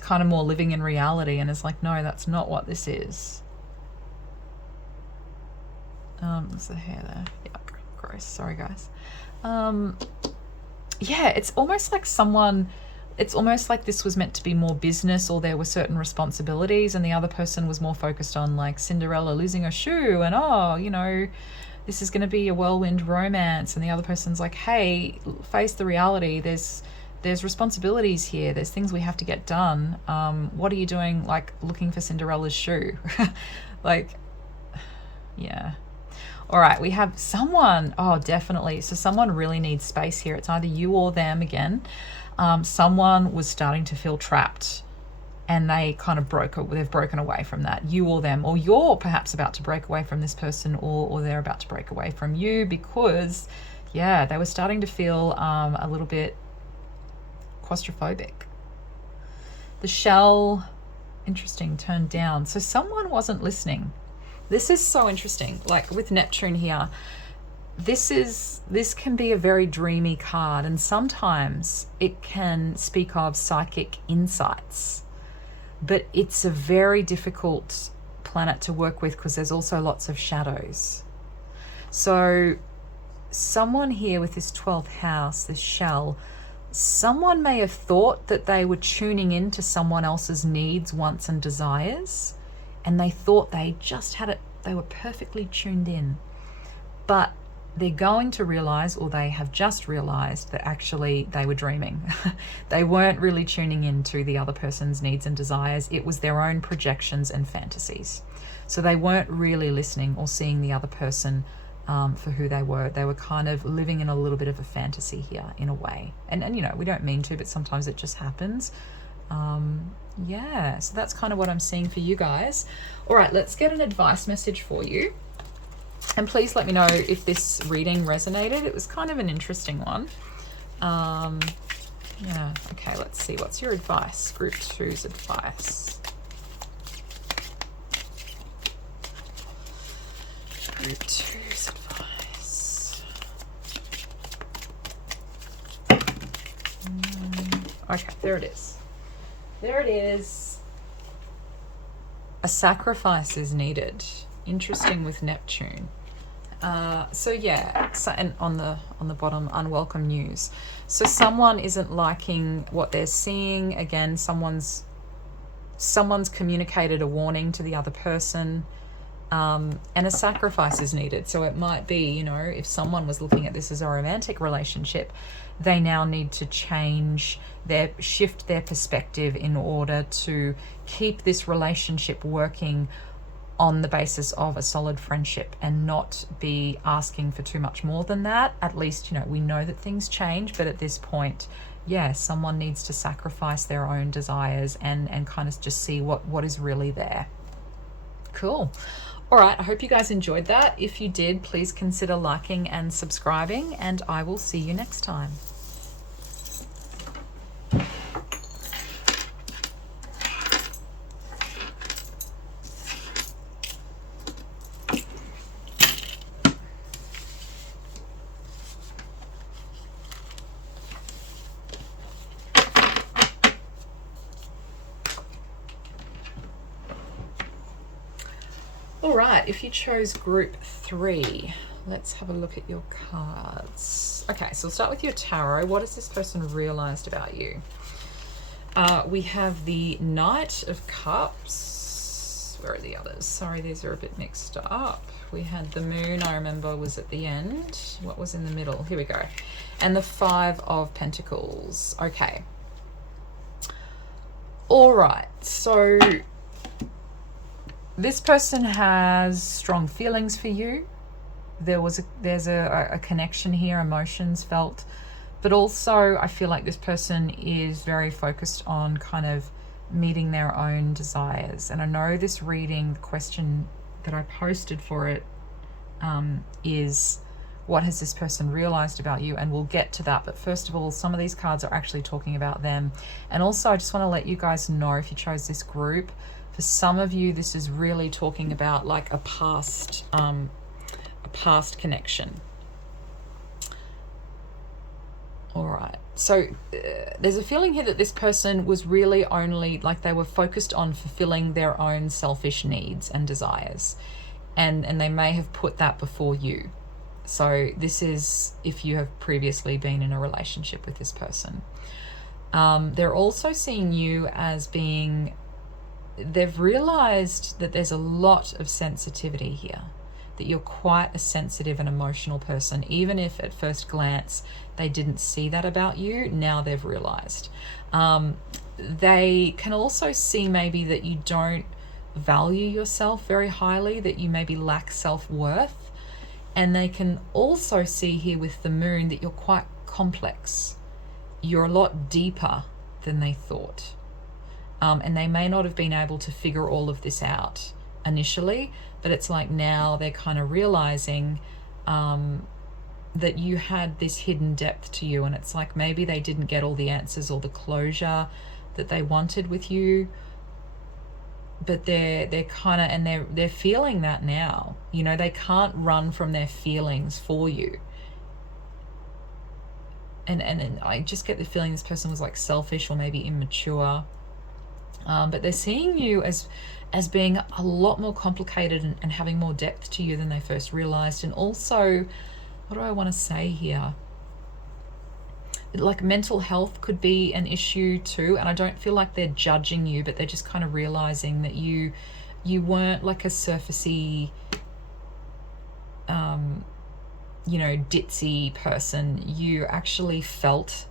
kind of more living in reality and is like, no, that's not what this is. There's the hair there. Yeah, gross. Sorry, guys. Yeah, it's almost like this was meant to be more business, or there were certain responsibilities, and the other person was more focused on like Cinderella losing her shoe and, oh, you know, this is going to be a whirlwind romance. And the other person's like, hey, face the reality. There's responsibilities here. There's things we have to get done. What are you doing, like looking for Cinderella's shoe? Like, yeah. All right, we have someone, oh, definitely. So someone really needs space here. It's either you or them again. Someone was starting to feel trapped, and they kind of they've broken away from that, you or them, or you're perhaps about to break away from this person, or they're about to break away from you, because, yeah, they were starting to feel a little bit claustrophobic. The shell, interesting, turned down. So someone wasn't listening. This is so interesting. Like with Neptune here, this can be a very dreamy card, and sometimes it can speak of psychic insights, but it's a very difficult planet to work with because there's also lots of shadows. So someone here with this 12th house, this shell, someone may have thought that they were tuning into someone else's needs, wants, and desires, and they thought they just had it, they were perfectly tuned in. But they're going to realize, or they have just realized, that actually they were dreaming. They weren't really tuning into the other person's needs and desires. It was their own projections and fantasies. So they weren't really listening or seeing the other person for who they were. They were kind of living in a little bit of a fantasy here, in a way. And you know, we don't mean to, but sometimes it just happens. Yeah, so that's kind of what I'm seeing for you guys. All right, let's get an advice message for you. And please let me know if this reading resonated. It was kind of an interesting one. Yeah, okay, let's see. What's your advice? Group 2's advice. Group 2's advice. Okay, there it is. There it is. A sacrifice is needed. Interesting with Neptune. So yeah, and on the bottom, unwelcome news. So someone isn't liking what they're seeing. Again, someone's communicated a warning to the other person, and a sacrifice is needed. So it might be, you know, if someone was looking at this as a romantic relationship, they now need to shift their perspective in order to keep this relationship working on the basis of a solid friendship, and not be asking for too much more than that. At least, you know, we know that things change, but at this point, yeah, someone needs to sacrifice their own desires and kind of just see what is really there. Cool. All right, I hope you guys enjoyed that. If you did, please consider liking and subscribing, and I will see you next time. All right, if you chose group 3, let's have a look at your cards. Okay, so we'll start with your tarot. What has this person realized about you? We have the Knight of Cups. Where are the others? Sorry, these are a bit mixed up. We had the Moon, I remember, was at the end. What was in the middle? Here we go. And the 5 of Pentacles. Okay. All right, so This person has strong feelings for you. There's a connection here, emotions felt, but also I feel like this person is very focused on kind of meeting their own desires. And I know this reading, the question that I posted for it is, what has this person realized about you? And we'll get to that. But first of all, some of these cards are actually talking about them. And also, I just want to let you guys know, if you chose this group, for some of you, this is really talking about like a past connection. All right. So there's a feeling here that this person was really only, like, they were focused on fulfilling their own selfish needs and desires. And they may have put that before you. So this is if you have previously been in a relationship with this person. They're also seeing you as being, they've realized that there's a lot of sensitivity here, that you're quite a sensitive and emotional person. Even if at first glance they didn't see that about you, now they've realized. They can also see maybe that you don't value yourself very highly, that you maybe lack self-worth. And they can also see here with the moon that you're quite complex. You're a lot deeper than they thought. And they may not have been able to figure all of this out initially, but it's like now they're kind of realizing that you had this hidden depth to you. And it's like maybe they didn't get all the answers or the closure that they wanted with you. But they're kind of, and they're feeling that now. You know, they can't run from their feelings for you. And I just get the feeling this person was like selfish or maybe immature. But they're seeing you as being a lot more complicated and having more depth to you than they first realized. And also, what do I want to say here? Like mental health could be an issue too. And I don't feel like they're judging you, but they're just kind of realizing that you weren't like a surfacey, you know, ditzy person. You actually felt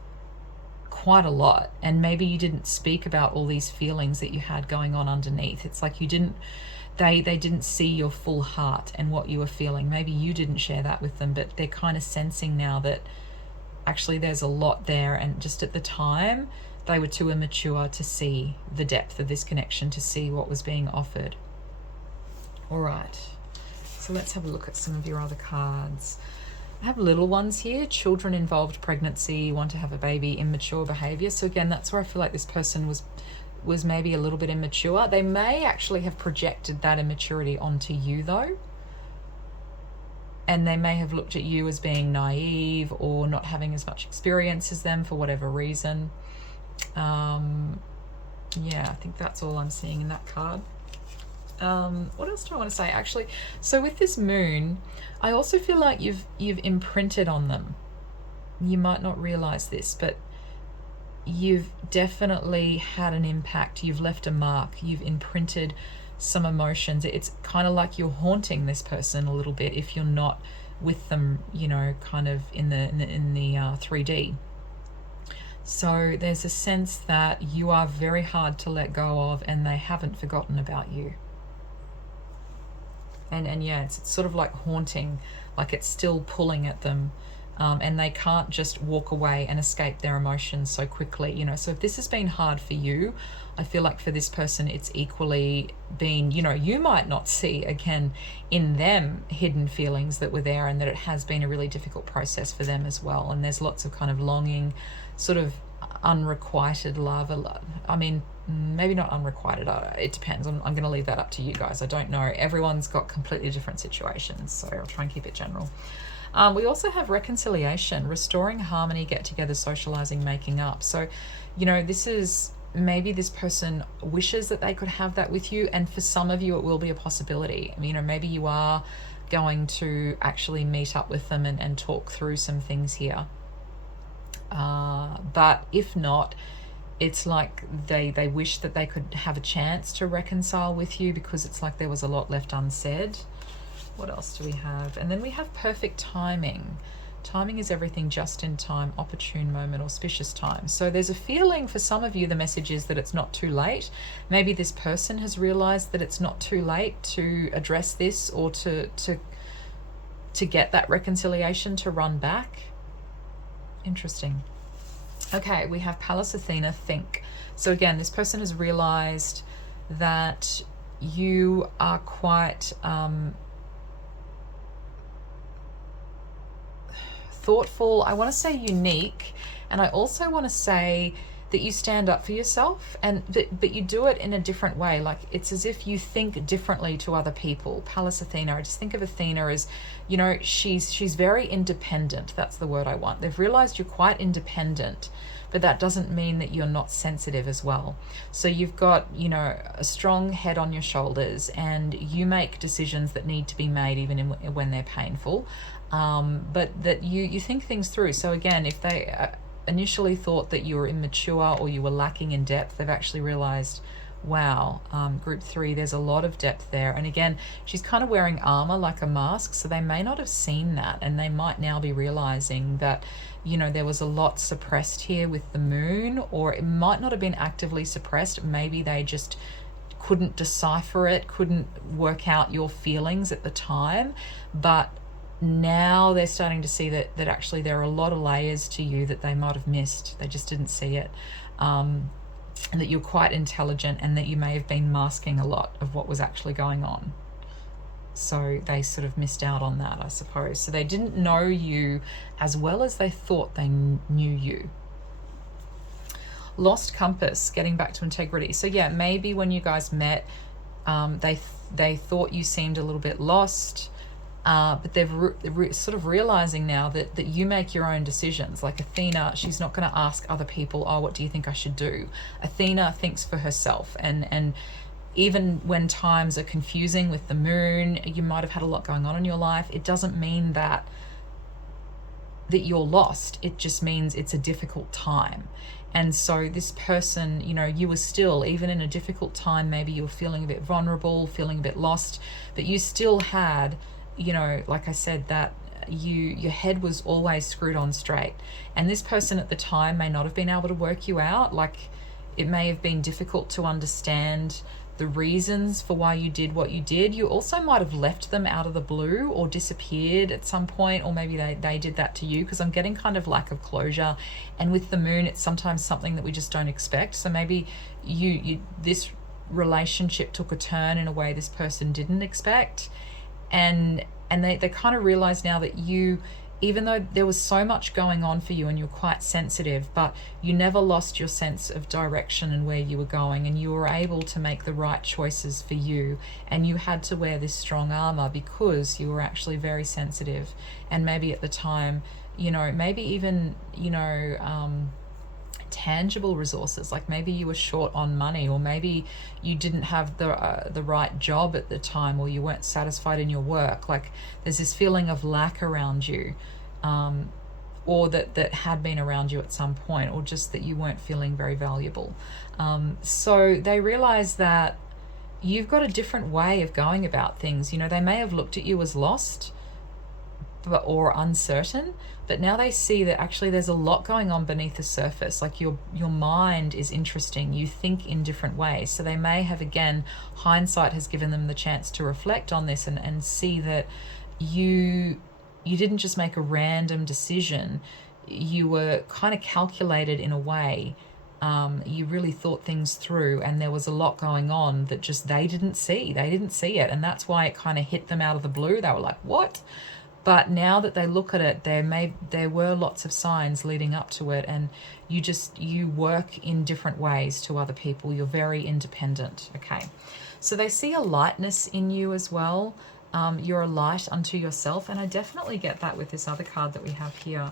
quite a lot, and maybe you didn't speak about all these feelings that you had going on underneath. It's like you didn't, they didn't see your full heart and what you were feeling. Maybe you didn't share that with them, but they're kind of sensing now that actually there's a lot there, and just at the time they were too immature to see the depth of this connection, to see what was being offered. All right, so let's have a look at some of your other cards. I have little ones here, children involved, pregnancy, want to have a baby, immature behavior. So again, that's where I feel like this person was maybe a little bit immature. They may actually have projected that immaturity onto you though. And they may have looked at you as being naive or not having as much experience as them for whatever reason. Yeah, I think that's all I'm seeing in that card. What else do I want to say? Actually, so with this moon, I also feel like you've imprinted on them. You might not realize this, but you've definitely had an impact. You've left a mark. You've imprinted some emotions. It's kind of like you're haunting this person a little bit if you're not with them, you know, kind of in the 3D. So there's a sense that you are very hard to let go of, and they haven't forgotten about you. And yeah, it's sort of like haunting, like it's still pulling at them. And they can't just walk away and escape their emotions so quickly, you know. So if this has been hard for you, I feel like for this person it's equally been, you know, you might not see again in them hidden feelings that were there, and that it has been a really difficult process for them as well. And there's lots of kind of longing, sort of unrequited love. I mean, maybe not unrequited, it depends. I'm going to leave that up to you guys. I don't know, everyone's got completely different situations, so I'll try and keep it general. We also have reconciliation, restoring harmony, get together, socializing, making up. So, you know, this is maybe this person wishes that they could have that with you. And for some of you, it will be a possibility. I mean, you know, maybe you are going to actually meet up with them and talk through some things here. But if not, it's like they wish that they could have a chance to reconcile with you, because it's like there was a lot left unsaid. What else do we have? And then we have perfect timing. Timing is everything, just in time, opportune moment, auspicious time. So there's a feeling for some of you, the message is that it's not too late. Maybe this person has realized that it's not too late to address this, or to get that reconciliation to run back. Interesting. Okay, we have Pallas Athena, think. So again, this person has realized that you are quite thoughtful. I want to say unique, and I also want to say that you stand up for yourself, and but you do it in a different way. Like, it's as if you think differently to other people. Pallas Athena, I just think of Athena as, you know, she's very independent. That's the word I want. They've realized you're quite independent, but that doesn't mean that you're not sensitive as well. So you've got, you know, a strong head on your shoulders, and you make decisions that need to be made even when they're painful, but that you think things through. So again, if they initially thought that you were immature or you were lacking in depth, they've actually realized, wow, group 3, there's a lot of depth there. And again, she's kind of wearing armor, like a mask, so they may not have seen that, and they might now be realizing that, you know, there was a lot suppressed here with the moon, or it might not have been actively suppressed. Maybe they just couldn't decipher it, couldn't work out your feelings at the time, but now they're starting to see that actually there are a lot of layers to you that they might have missed. They just didn't see it. And that you're quite intelligent, and that you may have been masking a lot of what was actually going on. So they sort of missed out on that, I suppose. So they didn't know you as well as they thought they knew you. Lost compass, getting back to integrity. So yeah, maybe when you guys met, they thought you seemed a little bit lost. But they're sort of realizing now that you make your own decisions. Like Athena, she's not going to ask other people, oh, what do you think I should do? Athena thinks for herself. And even when times are confusing with the moon, you might have had a lot going on in your life. It doesn't mean that you're lost. It just means it's a difficult time. And so this person, you know, you were still, even in a difficult time, maybe you were feeling a bit vulnerable, feeling a bit lost, but you still had, you know, like I said, that your head was always screwed on straight. And this person at the time may not have been able to work you out. Like, it may have been difficult to understand the reasons for why you did what you did. You also might have left them out of the blue, or disappeared at some point, or maybe they did that to you, because I'm getting kind of lack of closure. And with the moon, it's sometimes something that we just don't expect. So maybe this relationship took a turn in a way this person didn't expect. And they kind of realize now that you, even though there was so much going on for you and you're quite sensitive, but you never lost your sense of direction and where you were going, and you were able to make the right choices for you. And you had to wear this strong armor because you were actually very sensitive. And maybe at the time, you know, maybe even, you know, tangible resources, like maybe you were short on money, or maybe you didn't have the right job at the time, or you weren't satisfied in your work. Like, there's this feeling of lack around you, or that had been around you at some point, or just that you weren't feeling very valuable. So they realize that you've got a different way of going about things. You know, they may have looked at you as lost or uncertain, but now they see that actually there's a lot going on beneath the surface. Like, your mind is interesting, you think in different ways. So they may have, again, hindsight has given them the chance to reflect on this and see that you didn't just make a random decision. You were kind of calculated in a way. You really thought things through, and there was a lot going on that just they didn't see it, and that's why it kind of hit them out of the blue. They were like, what? But now that they look at it, there were lots of signs leading up to it, and you work in different ways to other people. You're very independent. Okay, so they see a lightness in you as well. You're a light unto yourself, and I definitely get that with this other card that we have here.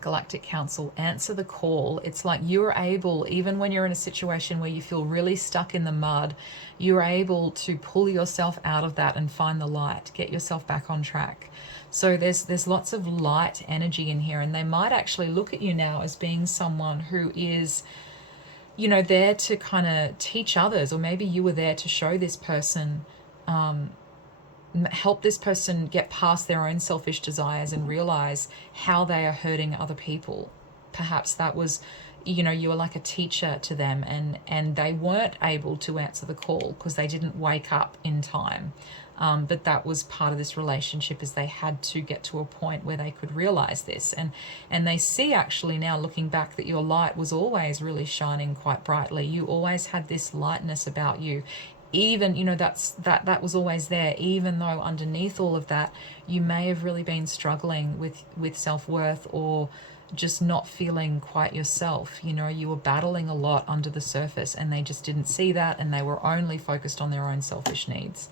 Galactic Council, answer the call. It's like you're able, even when you're in a situation where you feel really stuck in the mud, you're able to pull yourself out of that and find the light, get yourself back on track. So there's lots of light energy in here, and they might actually look at you now as being someone who is, you know, there to kind of teach others, or maybe you were there to show this person help this person get past their own selfish desires and realize how they are hurting other people. Perhaps that was, you know, you were like a teacher to them, and they weren't able to answer the call because they didn't wake up in time. But that was part of this relationship, is they had to get to a point where they could realize this, and they see, actually now looking back, that your light was always really shining quite brightly. You always had this lightness about you, even, you know, that was always there, even though underneath all of that you may have really been struggling with self-worth, or just not feeling quite yourself. You know, you were battling a lot under the surface, and they just didn't see that, and they were only focused on their own selfish needs.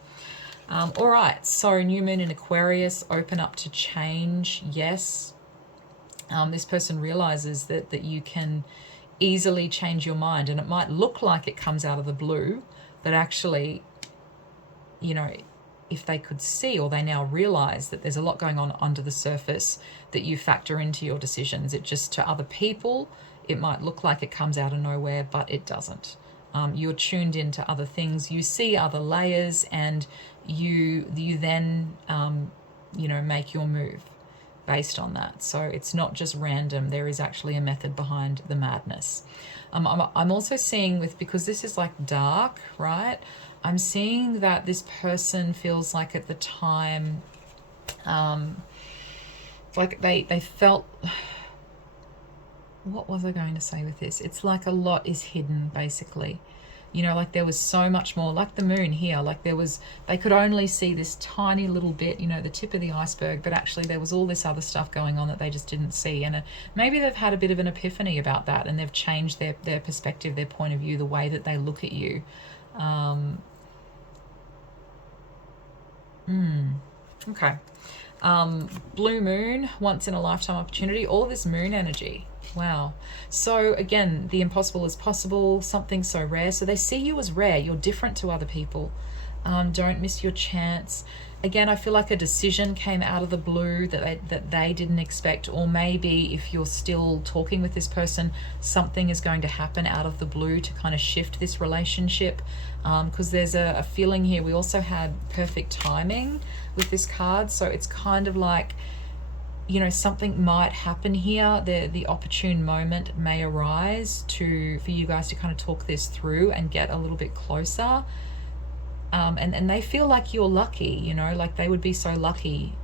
All right, so new moon in Aquarius, open up to change. Yes, this person realizes that you can easily change your mind, and it might look like it comes out of the blue, but actually, you know, if they could see, or they now realize that there's a lot going on under the surface that you factor into your decisions. It just, to other people, it might look like it comes out of nowhere, but it doesn't. You're tuned into other things, you see other layers, and you then you know, make your move based on that. So it's not just random. There is actually a method behind the madness. I'm also seeing, because this is like dark, right? I'm seeing that this person feels like at the time, like they felt, what was I going to say with this? It's like a lot is hidden, basically. You know, like there was so much more, like the moon here, like they could only see this tiny little bit, you know, the tip of the iceberg, but actually there was all this other stuff going on that they just didn't see. And maybe they've had a bit of an epiphany about that, and they've changed their perspective, their point of view, the way that they look at you. Okay. Blue moon, once in a lifetime opportunity, all this moon energy. Wow. So again, the impossible is possible, something so rare. So they see you as rare. You're different to other people. Don't miss your chance. Again, I feel like a decision came out of the blue that they didn't expect, or maybe if you're still talking with this person, something is going to happen out of the blue to kind of shift this relationship, because there's a feeling here. We also had perfect timing with this card, so it's kind of like, you know, something might happen here. The opportune moment may arise for you guys to kind of talk this through and get a little bit closer. And they feel like you're lucky, you know, like they would be so lucky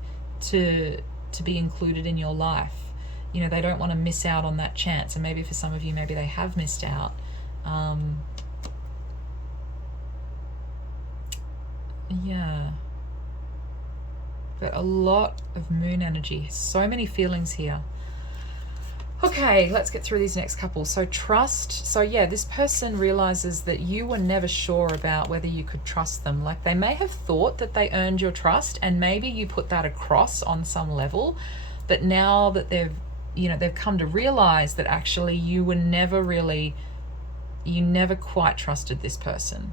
to be included in your life. You know, they don't want to miss out on that chance. And maybe for some of you, maybe they have missed out. Yeah. But a lot of moon energy, so many feelings here. Okay, let's get through these next couple. So trust. So yeah, this person realizes that you were never sure about whether you could trust them. Like they may have thought that they earned your trust, and maybe you put that across on some level, but now that they've come to realize that actually you never quite trusted this person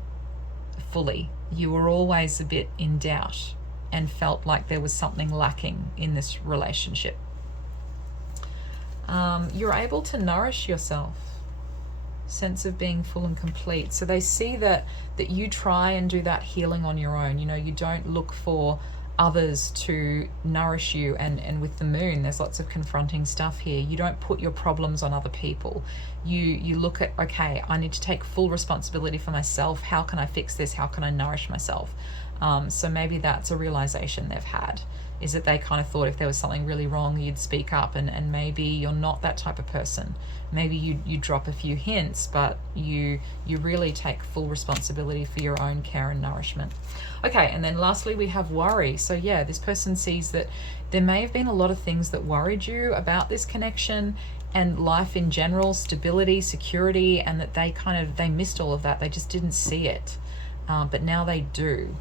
fully. You were always a bit in doubt and felt like there was something lacking in this relationship. You're able to nourish yourself, sense of being full and complete. So they see that you try and do that healing on your own. You know, you don't look for others to nourish you, and with the moon there's lots of confronting stuff here. You don't put your problems on other people. You look at, okay, I need to take full responsibility for myself. How can I fix this? How can I nourish myself? So maybe that's a realization they've had, is that they kind of thought if there was something really wrong, you'd speak up, and maybe you're not that type of person. Maybe you drop a few hints, but you really take full responsibility for your own care and nourishment. Okay, and then lastly we have worry. So yeah, this person sees that there may have been a lot of things that worried you about this connection and life in general, stability, security, and that they missed all of that. They just didn't see it, but now they do.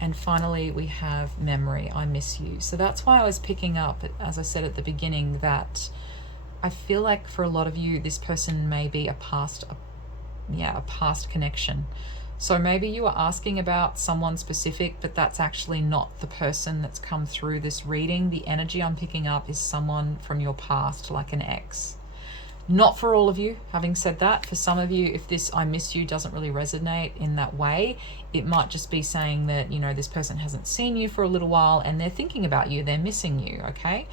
And finally, we have memory. I miss you. So that's why I was picking up, as I said at the beginning, that I feel like for a lot of you, this person may be a past connection. So maybe you are asking about someone specific, but that's actually not the person that's come through this reading. The energy I'm picking up is someone from your past, like an ex. Not for all of you, having said that. For some of you, if this I miss you doesn't really resonate in that way, it might just be saying that, you know, this person hasn't seen you for a little while and they're thinking about you, they're missing you, okay?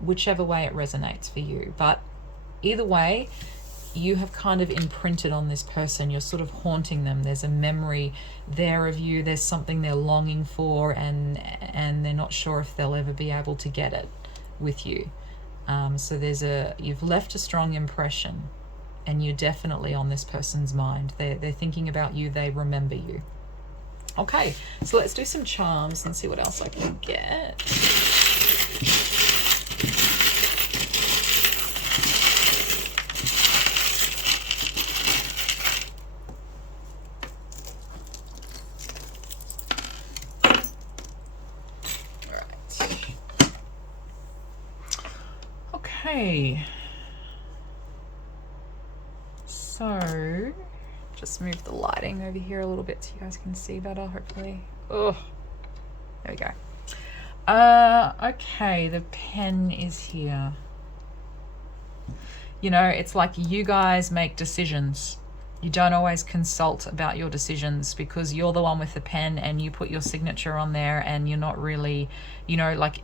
Whichever way it resonates for you. But either way, you have kind of imprinted on this person. You're sort of haunting them. There's a memory there of you. There's something they're longing for, and they're not sure if they'll ever be able to get it with you. So you've left a strong impression, and you're definitely on this person's mind. They're thinking about you. They remember you. Okay, so let's do some charms and see what else I can get. Okay, so just move the lighting over here a little bit so you guys can see better, hopefully. Oh, there we go. Okay, the pen is here. You know, it's like you guys make decisions. You don't always consult about your decisions because you're the one with the pen and you put your signature on there, and you're not really, you know, like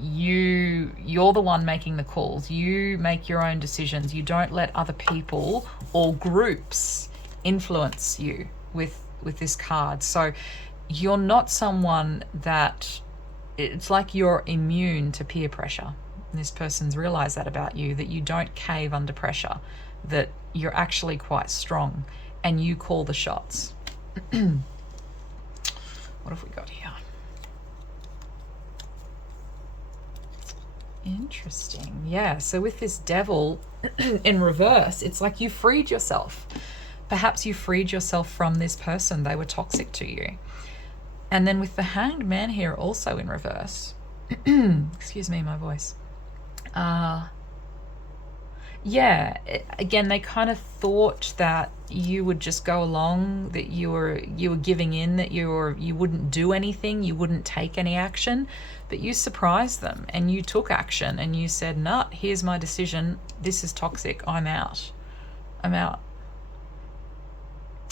you're the one making the calls. You make your own decisions. You don't let other people or groups influence you with this card. So you're not someone that, it's like you're immune to peer pressure. And this person's realized that about you, that you don't cave under pressure, that you're actually quite strong and you call the shots. What have we got here? Interesting. Yeah, so with this devil in reverse, it's like you freed yourself. Perhaps you freed yourself from this person. They were toxic to you. And then with the Hanged Man here also in reverse, excuse me, my voice. Yeah, again, they kind of thought that you would just go along, that you were giving in, that you wouldn't do anything, you wouldn't take any action, but you surprised them and you took action and you said, "Nah, here's my decision. This is toxic. I'm out. I'm out."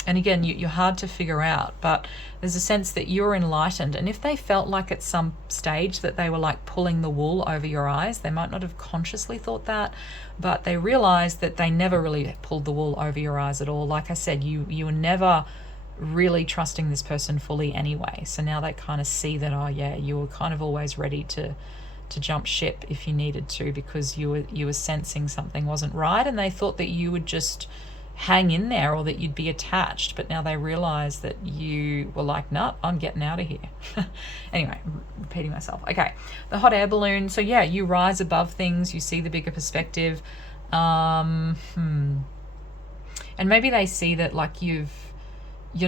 And again, you're hard to figure out, but there's a sense that you're enlightened. And if they felt like at some stage that they were like pulling the wool over your eyes, they might not have consciously thought that, but they realized that they never really pulled the wool over your eyes at all. Like I said, you were never really trusting this person fully anyway. So now they kind of see that, oh yeah, you were kind of always ready to jump ship if you needed to, because you were sensing something wasn't right, and they thought that you would just hang in there or that you'd be attached. But now they realize that you were like, "Nah, I'm getting out of here." Anyway, repeating myself. Okay, the hot air balloon. So yeah, you rise above things, you see the bigger perspective. And maybe they see that like you're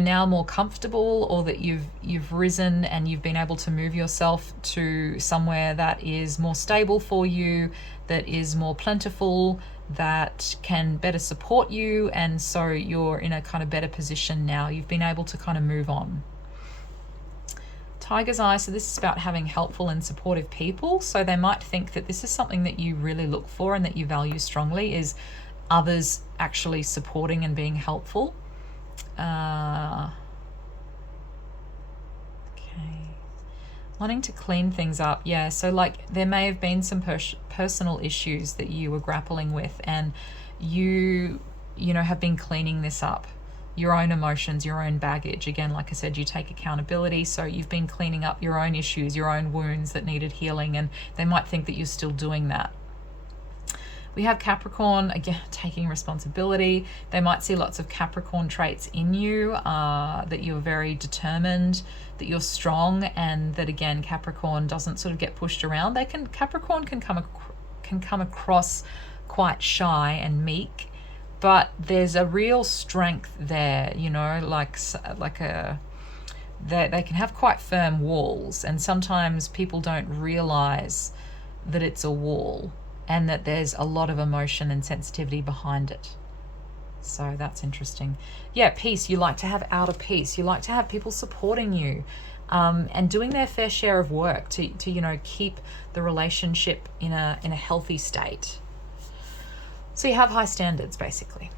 now more comfortable, or that you've risen and you've been able to move yourself to somewhere that is more stable for you, that is more plentiful, that can better support you, and so you're in a kind of better position now. You've been able to kind of move on. Tiger's eye. So this is about having helpful and supportive people. So they might think that this is something that you really look for and that you value strongly, is others actually supporting and being helpful. Okay. Wanting to clean things up. Yeah, so like there may have been some personal issues that you were grappling with, and you know, have been cleaning this up. Your own emotions, your own baggage. Again, like I said, you take accountability, so you've been cleaning up your own issues, your own wounds that needed healing, and they might think that you're still doing that. We have Capricorn, again, taking responsibility. They might see lots of Capricorn traits in you, that you're very determined, that you're strong, and that, again, Capricorn doesn't sort of get pushed around. Capricorn can come across quite shy and meek, but there's a real strength there, you know, they can have quite firm walls, and sometimes people don't realize that it's a wall, and that there's a lot of emotion and sensitivity behind it. So that's interesting. Yeah, peace. You like to have outer peace. You like to have people supporting you, and doing their fair share of work to you know, keep the relationship in a healthy state. So you have high standards, basically.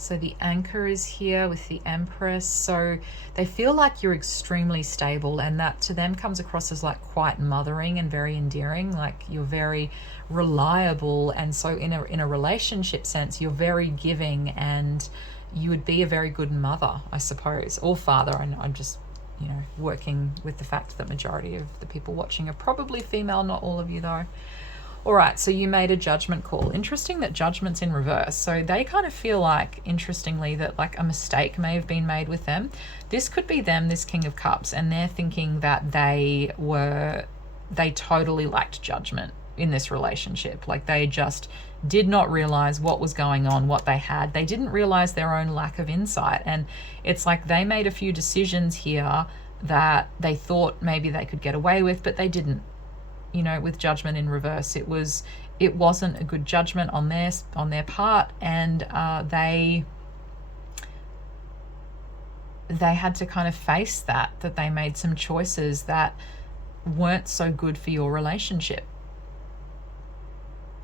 So the Anchor is here with the Empress. So they feel like you're extremely stable, and that to them comes across as like quite mothering and very endearing. Like you're very reliable, and so in a relationship sense, you're very giving, and you would be a very good mother, I suppose, or father. And I'm just, you know, working with the fact that majority of the people watching are probably female, not all of you though. All right, so you made a judgment call. Interesting that judgment's in reverse. So they kind of feel like, interestingly, that like a mistake may have been made with them. This could be them, this King of Cups, and they're thinking that they totally lacked judgment in this relationship. Like they just did not realize what was going on, what they had. They didn't realize their own lack of insight. And it's like they made a few decisions here that they thought maybe they could get away with, but they didn't. You know, with judgment in reverse, it wasn't a good judgment on their part, and they had to kind of face that they made some choices that weren't so good for your relationship.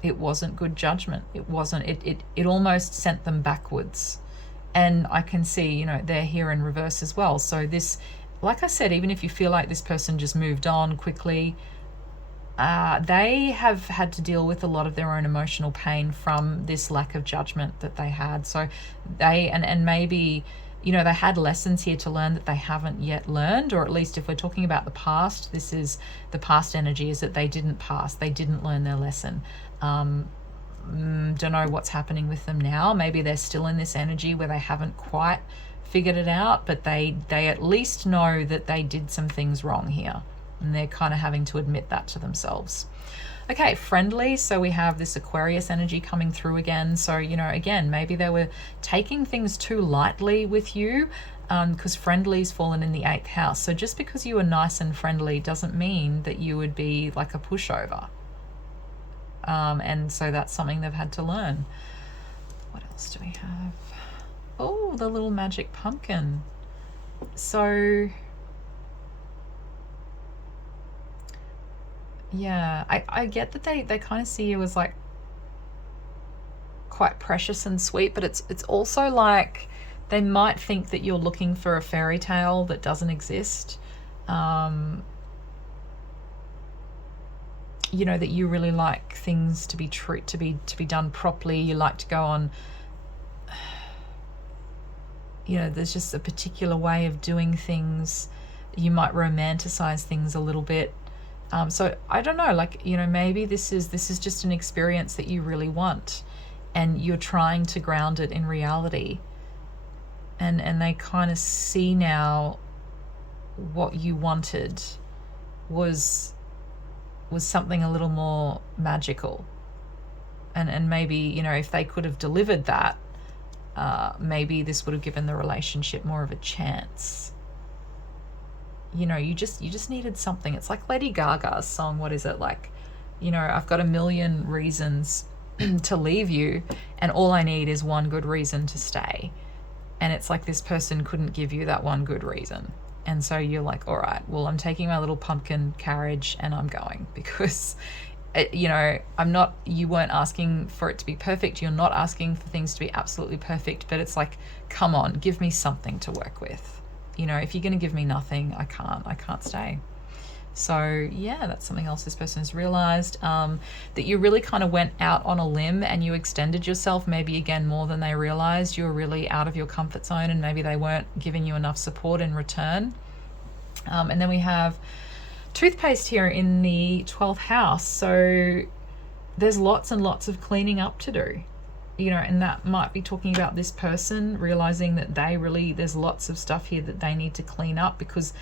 It wasn't good judgment. It wasn't. It almost sent them backwards, and I can see, you know, they're here in reverse as well. So this, like I said, even if you feel like this person just moved on quickly, they have had to deal with a lot of their own emotional pain from this lack of judgment that they had. So they, and maybe, you know, they had lessons here to learn that they haven't yet learned, or at least if we're talking about the past, this is the past energy, is that they didn't pass, they didn't learn their lesson. Don't know what's happening with them now. Maybe they're still in this energy where they haven't quite figured it out, but they at least know that they did some things wrong here. And they're kind of having to admit that to themselves. Okay, friendly. So we have this Aquarius energy coming through again. So, you know, again, maybe they were taking things too lightly with you, because friendly's fallen in the 8th house. So just because you are nice and friendly doesn't mean that you would be like a pushover. And so that's something they've had to learn. What else do we have? Oh, the little magic pumpkin. So yeah, I get that they kind of see you as like quite precious and sweet, but it's also like they might think that you're looking for a fairy tale that doesn't exist. You know, that you really like things to be done properly. You like to go on, you know, there's just a particular way of doing things. You might romanticize things a little bit. So I don't know, like, you know, maybe this is just an experience that you really want, and you're trying to ground it in reality. And they kind of see now what you wanted was something a little more magical. And maybe, you know, if they could have delivered that, maybe this would have given the relationship more of a chance. You know, you just needed something. It's like Lady Gaga's song, what is it, like, you know, I've got a million reasons to leave you, and all I need is one good reason to stay. And it's like this person couldn't give you that one good reason. And so you're like, all right, well, I'm taking my little pumpkin carriage and I'm going, because, you know, you weren't asking for it to be perfect. You're not asking for things to be absolutely perfect, but it's like, come on, give me something to work with. You know, if you're going to give me nothing, I can't stay. So yeah, that's something else this person has realized, that you really kind of went out on a limb and you extended yourself, maybe again more than they realized. You were really out of your comfort zone, and maybe they weren't giving you enough support in return. And then we have toothpaste here in the 12th house. So there's lots and lots of cleaning up to do. You know, and that might be talking about this person realizing that there's lots of stuff here that they need to clean up, because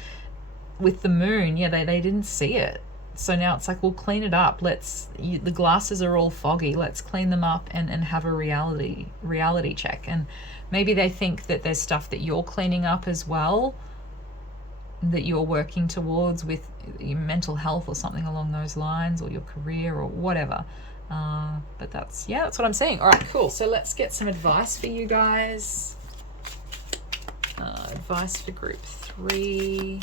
with the moon, yeah, they didn't see it. So now it's like, we'll clean it up. The glasses are all foggy. Let's clean them up and have a reality check. And maybe they think that there's stuff that you're cleaning up as well, that you're working towards with your mental health or something along those lines, or your career or whatever. But that's what I'm saying. All right, cool. So let's get some advice for you guys. Advice for group 3.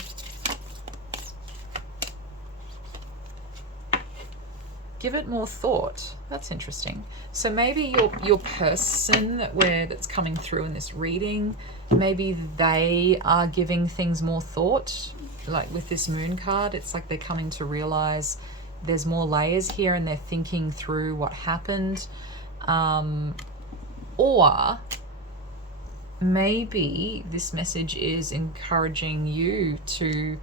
Give it more thought. That's interesting. So maybe your person that's coming through in this reading, maybe they are giving things more thought. Like with this moon card, it's like they're coming to realize there's more layers here and they're thinking through what happened. Or maybe this message is encouraging you to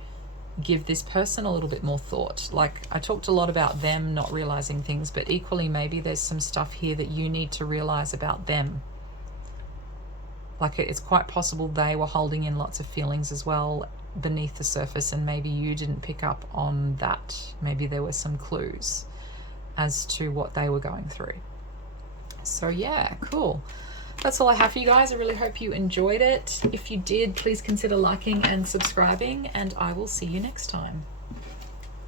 give this person a little bit more thought. Like I talked a lot about them not realizing things, but equally maybe there's some stuff here that you need to realize about them. Like it's quite possible they were holding in lots of feelings as well beneath the surface, and maybe you didn't pick up on that. Maybe there were some clues as to what they were going through. So yeah, cool. That's all I have for you guys. I really hope you enjoyed it. If you did, please consider liking and subscribing, and I will see you next time.